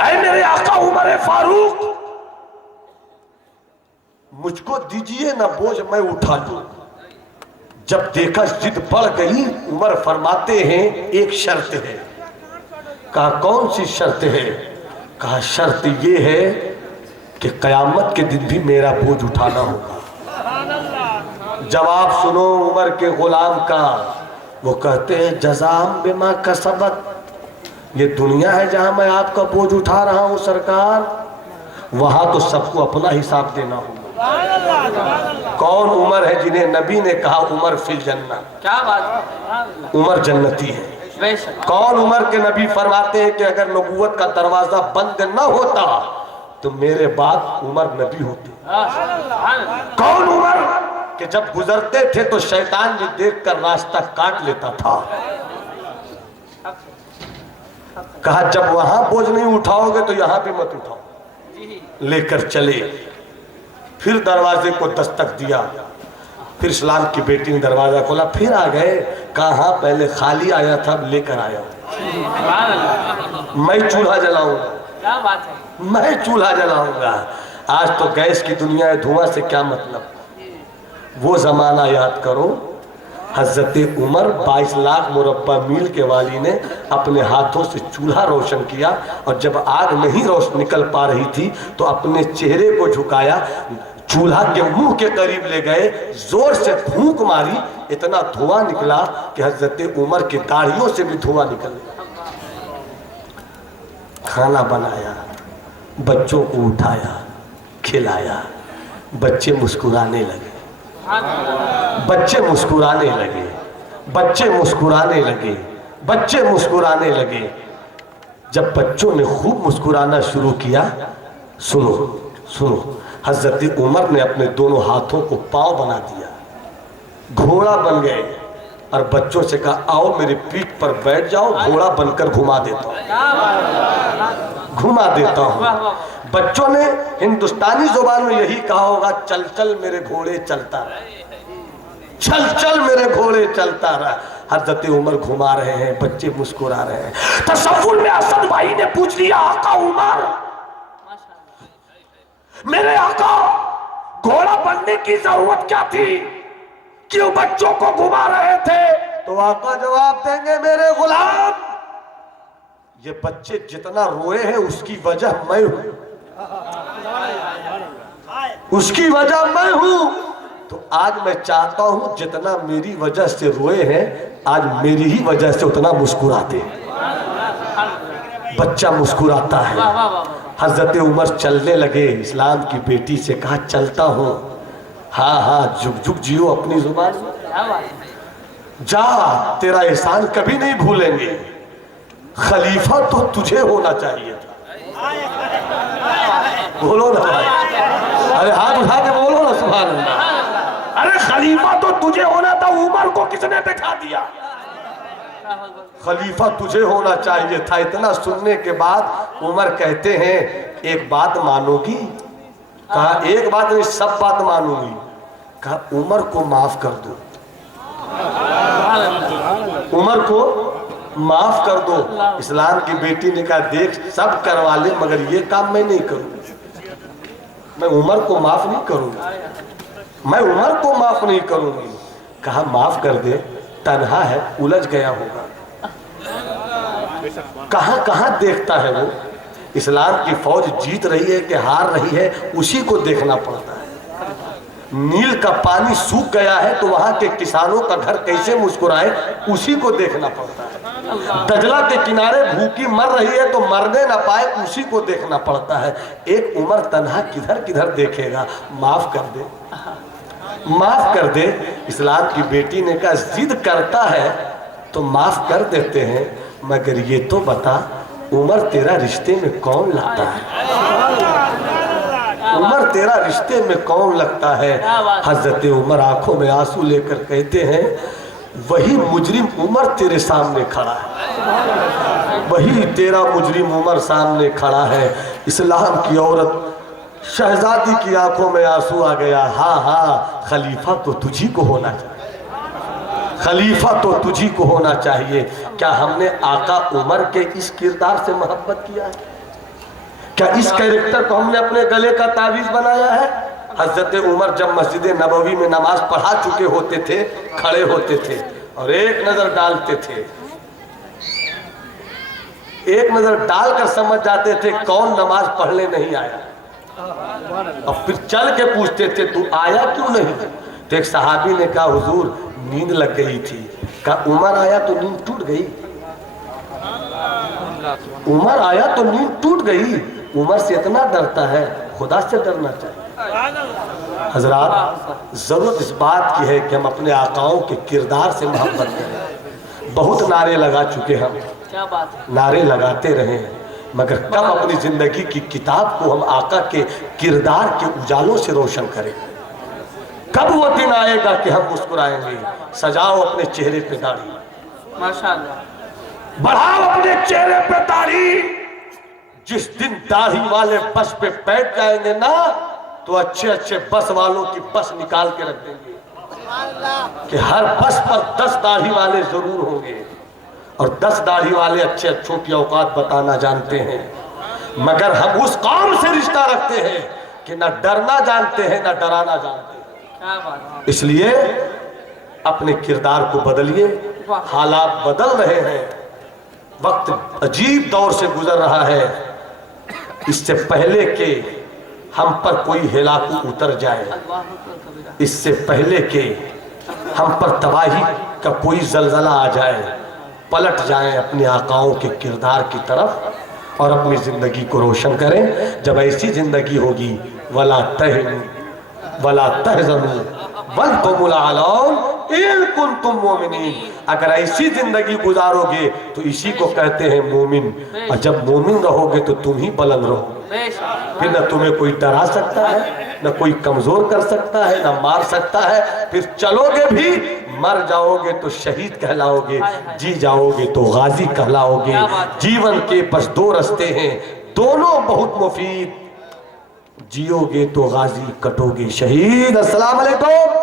ऐ मेरे आका उमर फारूक, मुझको दीजिए ना बोझ, मैं उठा लूं। जब देखा जिद बढ़ गई, उमर फरमाते हैं एक शर्त है। कहा कौन सी शर्त है? कहा शर्त ये है कि कयामत के दिन भी मेरा बोझ उठाना होगा। जवाब सुनो उमर के गुलाम का, वो कहते हैं जज़ाम बिमा कसबत, ये दुनिया है जहां मैं आपका बोझ उठा रहा हूं सरकार, वहां तो सबको अपना हिसाब देना होगा। कौन उमर है जिन्हें नबी ने कहा उमर फिल जन्ना? क्या बात, उमर जन्नती है। कौन उमर के नबी फरमाते हैं कि अगर नबूवत का दरवाजा बंद न होता तो मेरे बाद उमर नबी होते। कौन उमर कि जब गुजरते थे तो शैतान भी देखकर रास्ता काट लेता था। कहा जब वहां बोझ नहीं उठाओगे तो यहां भी मत उठाओ, लेकर चले। फिर दरवाजे को दस्तक दिया, फिर इस्लाम की बेटी ने दरवाजा खोला, फिर आ गए। कहा पहले खाली आया था, अब लेकर आया हूं। मैं चूल्हा जलाऊंगा, क्या बात है? मैं चूल्हा जलाऊंगा। आज तो गैस की दुनिया है, धुआं से क्या मतलब। वो जमाना याद करो, हजरत उमर 22 लाख मुरब्बा मील के वाली ने अपने हाथों से चूल्हा रोशन किया, और जब आग नहीं रोशन निकल पा रही थी तो अपने चेहरे को झुकाया, चूल्हा के मुंह के करीब ले गए, जोर से फूंक मारी, इतना धुआं निकला कि हजरत उमर की दाढ़ियों से भी धुआं निकल गया। खाना बनाया, बच्चों को उठाया, खिलाया, बच्चे मुस्कुराने लगे, बच्चे मुस्कुराने लगे, बच्चे मुस्कुराने लगे, बच्चे मुस्कुराने लगे। जब बच्चों ने खूब मुस्कुराना शुरू किया, सुनो सुनो, हजरत उमर ने अपने दोनों हाथों को पांव बना दिया, घोड़ा बन गए, और बच्चों से कहा आओ मेरी पीठ पर बैठ जाओ, घोड़ा बनकर घुमा देता हूं, घुमा देता हूं। बच्चों ने हिंदुस्तानी जुबान में यही कहा होगा, चल चल मेरे घोड़े चलता रहा, चल चल मेरे घोड़े चलता रहा। हजरत उमर घुमा रहे हैं, बच्चे मुस्कुरा रहे हैं। तसव्वुर में असद भाई ने पूछ लिया, आका उमर, मेरे आका घोड़ा बनने की जरूरत क्या थी, क्यों बच्चों को घुमा रहे थे? तो आका जवाब देंगे, मेरे गुलाम, ये बच्चे जितना रोए हैं उसकी वजह मैं हूं, उसकी वजह मैं हूं। तो आज मैं चाहता हूं जितना मेरी वजह से रोए हैं, आज मेरी ही वजह से उतना मुस्कुराते। बच्चा मुस्कुराता है। हजरत उमर चलने लगे, इस्लाम की बेटी से कहा चलता हूं। हाँ हाँ, झुक झुक जियो अपनी जुबान में, जा, तेरा एहसान कभी नहीं भूलेंगे। खलीफा तो तुझे होना चाहिए था। बोलो ना भाई, अरे हाथ उठा के बोलो ना सुभान अल्लाह। अरे खलीफा तो तुझे होना था, उमर को किसने बैठा दिया? खलीफा तुझे होना चाहिए था। इतना सुनने के बाद उमर कहते हैं, एक बात मानोगी? कहा एक बात नहीं, सब बात मानूंगी। कहा उमर को माफ कर दो, उमर को माफ कर दो। इस्लाम की बेटी ने कहा देख सब करवा ले, मगर ये काम मैं नहीं करूंगी, मैं उमर को माफ नहीं करूंगी, मैं उमर को माफ नहीं करूंगी। कहा माफ कर दे, तन्हा है, उलझ गया होगा। कहां कहां देखता है वो। इस्लाम की फौज जीत रही है कि हार रही है, उसी को देखना पड़ता है। नील का पानी सूख गया है तो वहां के किसानों का घर कैसे मुस्कुराए, उसी को देखना पड़ता है। दजला के किनारे भूखी मर रही है तो मरने ना पाए, उसी को देखना पड़ता है। एक उमर तन्हा किधर किधर देखेगा। माफ कर दे, माफ कर दे। इस्लाम की बेटी ने कहा जिद करता है तो माफ कर देते हैं, मगर ये तो बता उमर तेरा रिश्ते में कौन लगता है? उमर तेरा रिश्ते में कौन लगता है? हजरत उमर आंखों में आंसू लेकर कहते हैं वही मुजरिम उमर तेरे सामने खड़ा है, वही तेरा मुजरिम उमर सामने खड़ा है। इस्लाम की औरत शहजादी की आंखों में आंसू आ गया। हाँ हाँ, खलीफा तो तुझी को होना चाहिए, खलीफा तो तुझी को होना चाहिए। क्या हमने आका उमर के इस किरदार से मोहब्बत किया है? क्या इस कैरेक्टर को हमने अपने गले का तावीज बनाया है? हजरत उमर जब मस्जिद नबवी में नमाज पढ़ा चुके होते थे, खड़े होते थे और एक नजर डालते थे, एक नजर डालकर समझ जाते थे कौन नमाज पढ़ने नहीं आया, और फिर चल के पूछते थे तू आया क्यों नहीं? तो एक सहाबी ने कहा हुजूर नींद लग गई थी। कहा उमर आया तो नींद टूट गई, उमर आया तो नींद टूट गई। उमर से इतना डरता है, खुदा से डरना चाहिए। हजरात, जरूरत इस बात की है कि हम अपने आकाओं के किरदार से मोहब्बत करें। बहुत नारे लगा चुके हम, क्या बात है, नारे लगाते रहे, मगर कब अपनी जिंदगी की किताब को हम आका के किरदार के उजालों से रोशन करें? कब वो दिन आएगा कि हम मुस्कुराएंगे? सजाओ अपने चेहरे पे दाढ़ी, माशाअल्लाह, बढ़ाओ अपने चेहरे पे दाढ़ी। जिस दिन दाढ़ी वाले बस पे बैठ जाएंगे ना, तो अच्छे अच्छे बस वालों की बस निकाल के रख देंगे कि हर बस पर 10 दाढ़ी वाले जरूर होंगे, और 10 दाढ़ी वाले अच्छे अच्छों की औकात बताना जानते हैं। मगर हम उस कौम से रिश्ता रखते हैं कि न डरना जानते हैं न डराना जानते हैं। क्या बात है। इसलिए अपने किरदार को बदलिए। हालात बदल रहे हैं, वक्त अजीब दौर से गुजर रहा है। इससे पहले कि हम पर कोई हिलाकू उतर जाए, इससे पहले कि हम पर तबाही का कोई जलजला आ जाए, पलट जाएं अपने आकाओं के किरदार की तरफ और अपनी जिंदगी को रोशन करें। जब ऐसी जिंदगी होगी, वला तहनु वला तहज़नु वअंतुमुल आलौन इन कुंतुम मोमिनीन, अगर ऐसी जिंदगी गुजारोगे तो इसी को कहते हैं मोमिन। और जब मोमिन रहोगे तो तुम ही बुलंद रहोगे, फिर न तुम्हें कोई डरा सकता है, न कोई कमजोर कर सकता है, न मार सकता है। फिर चलोगे भी, मर जाओगे तो शहीद कहलाओगे, जी जाओगे तो गाजी कहलाओगे। जीवन के बस 2 रास्ते हैं, दोनों बहुत मुफीद। जियोगे तो गाजी, कटोगे शहीद। अस्सलाम वालेकुम।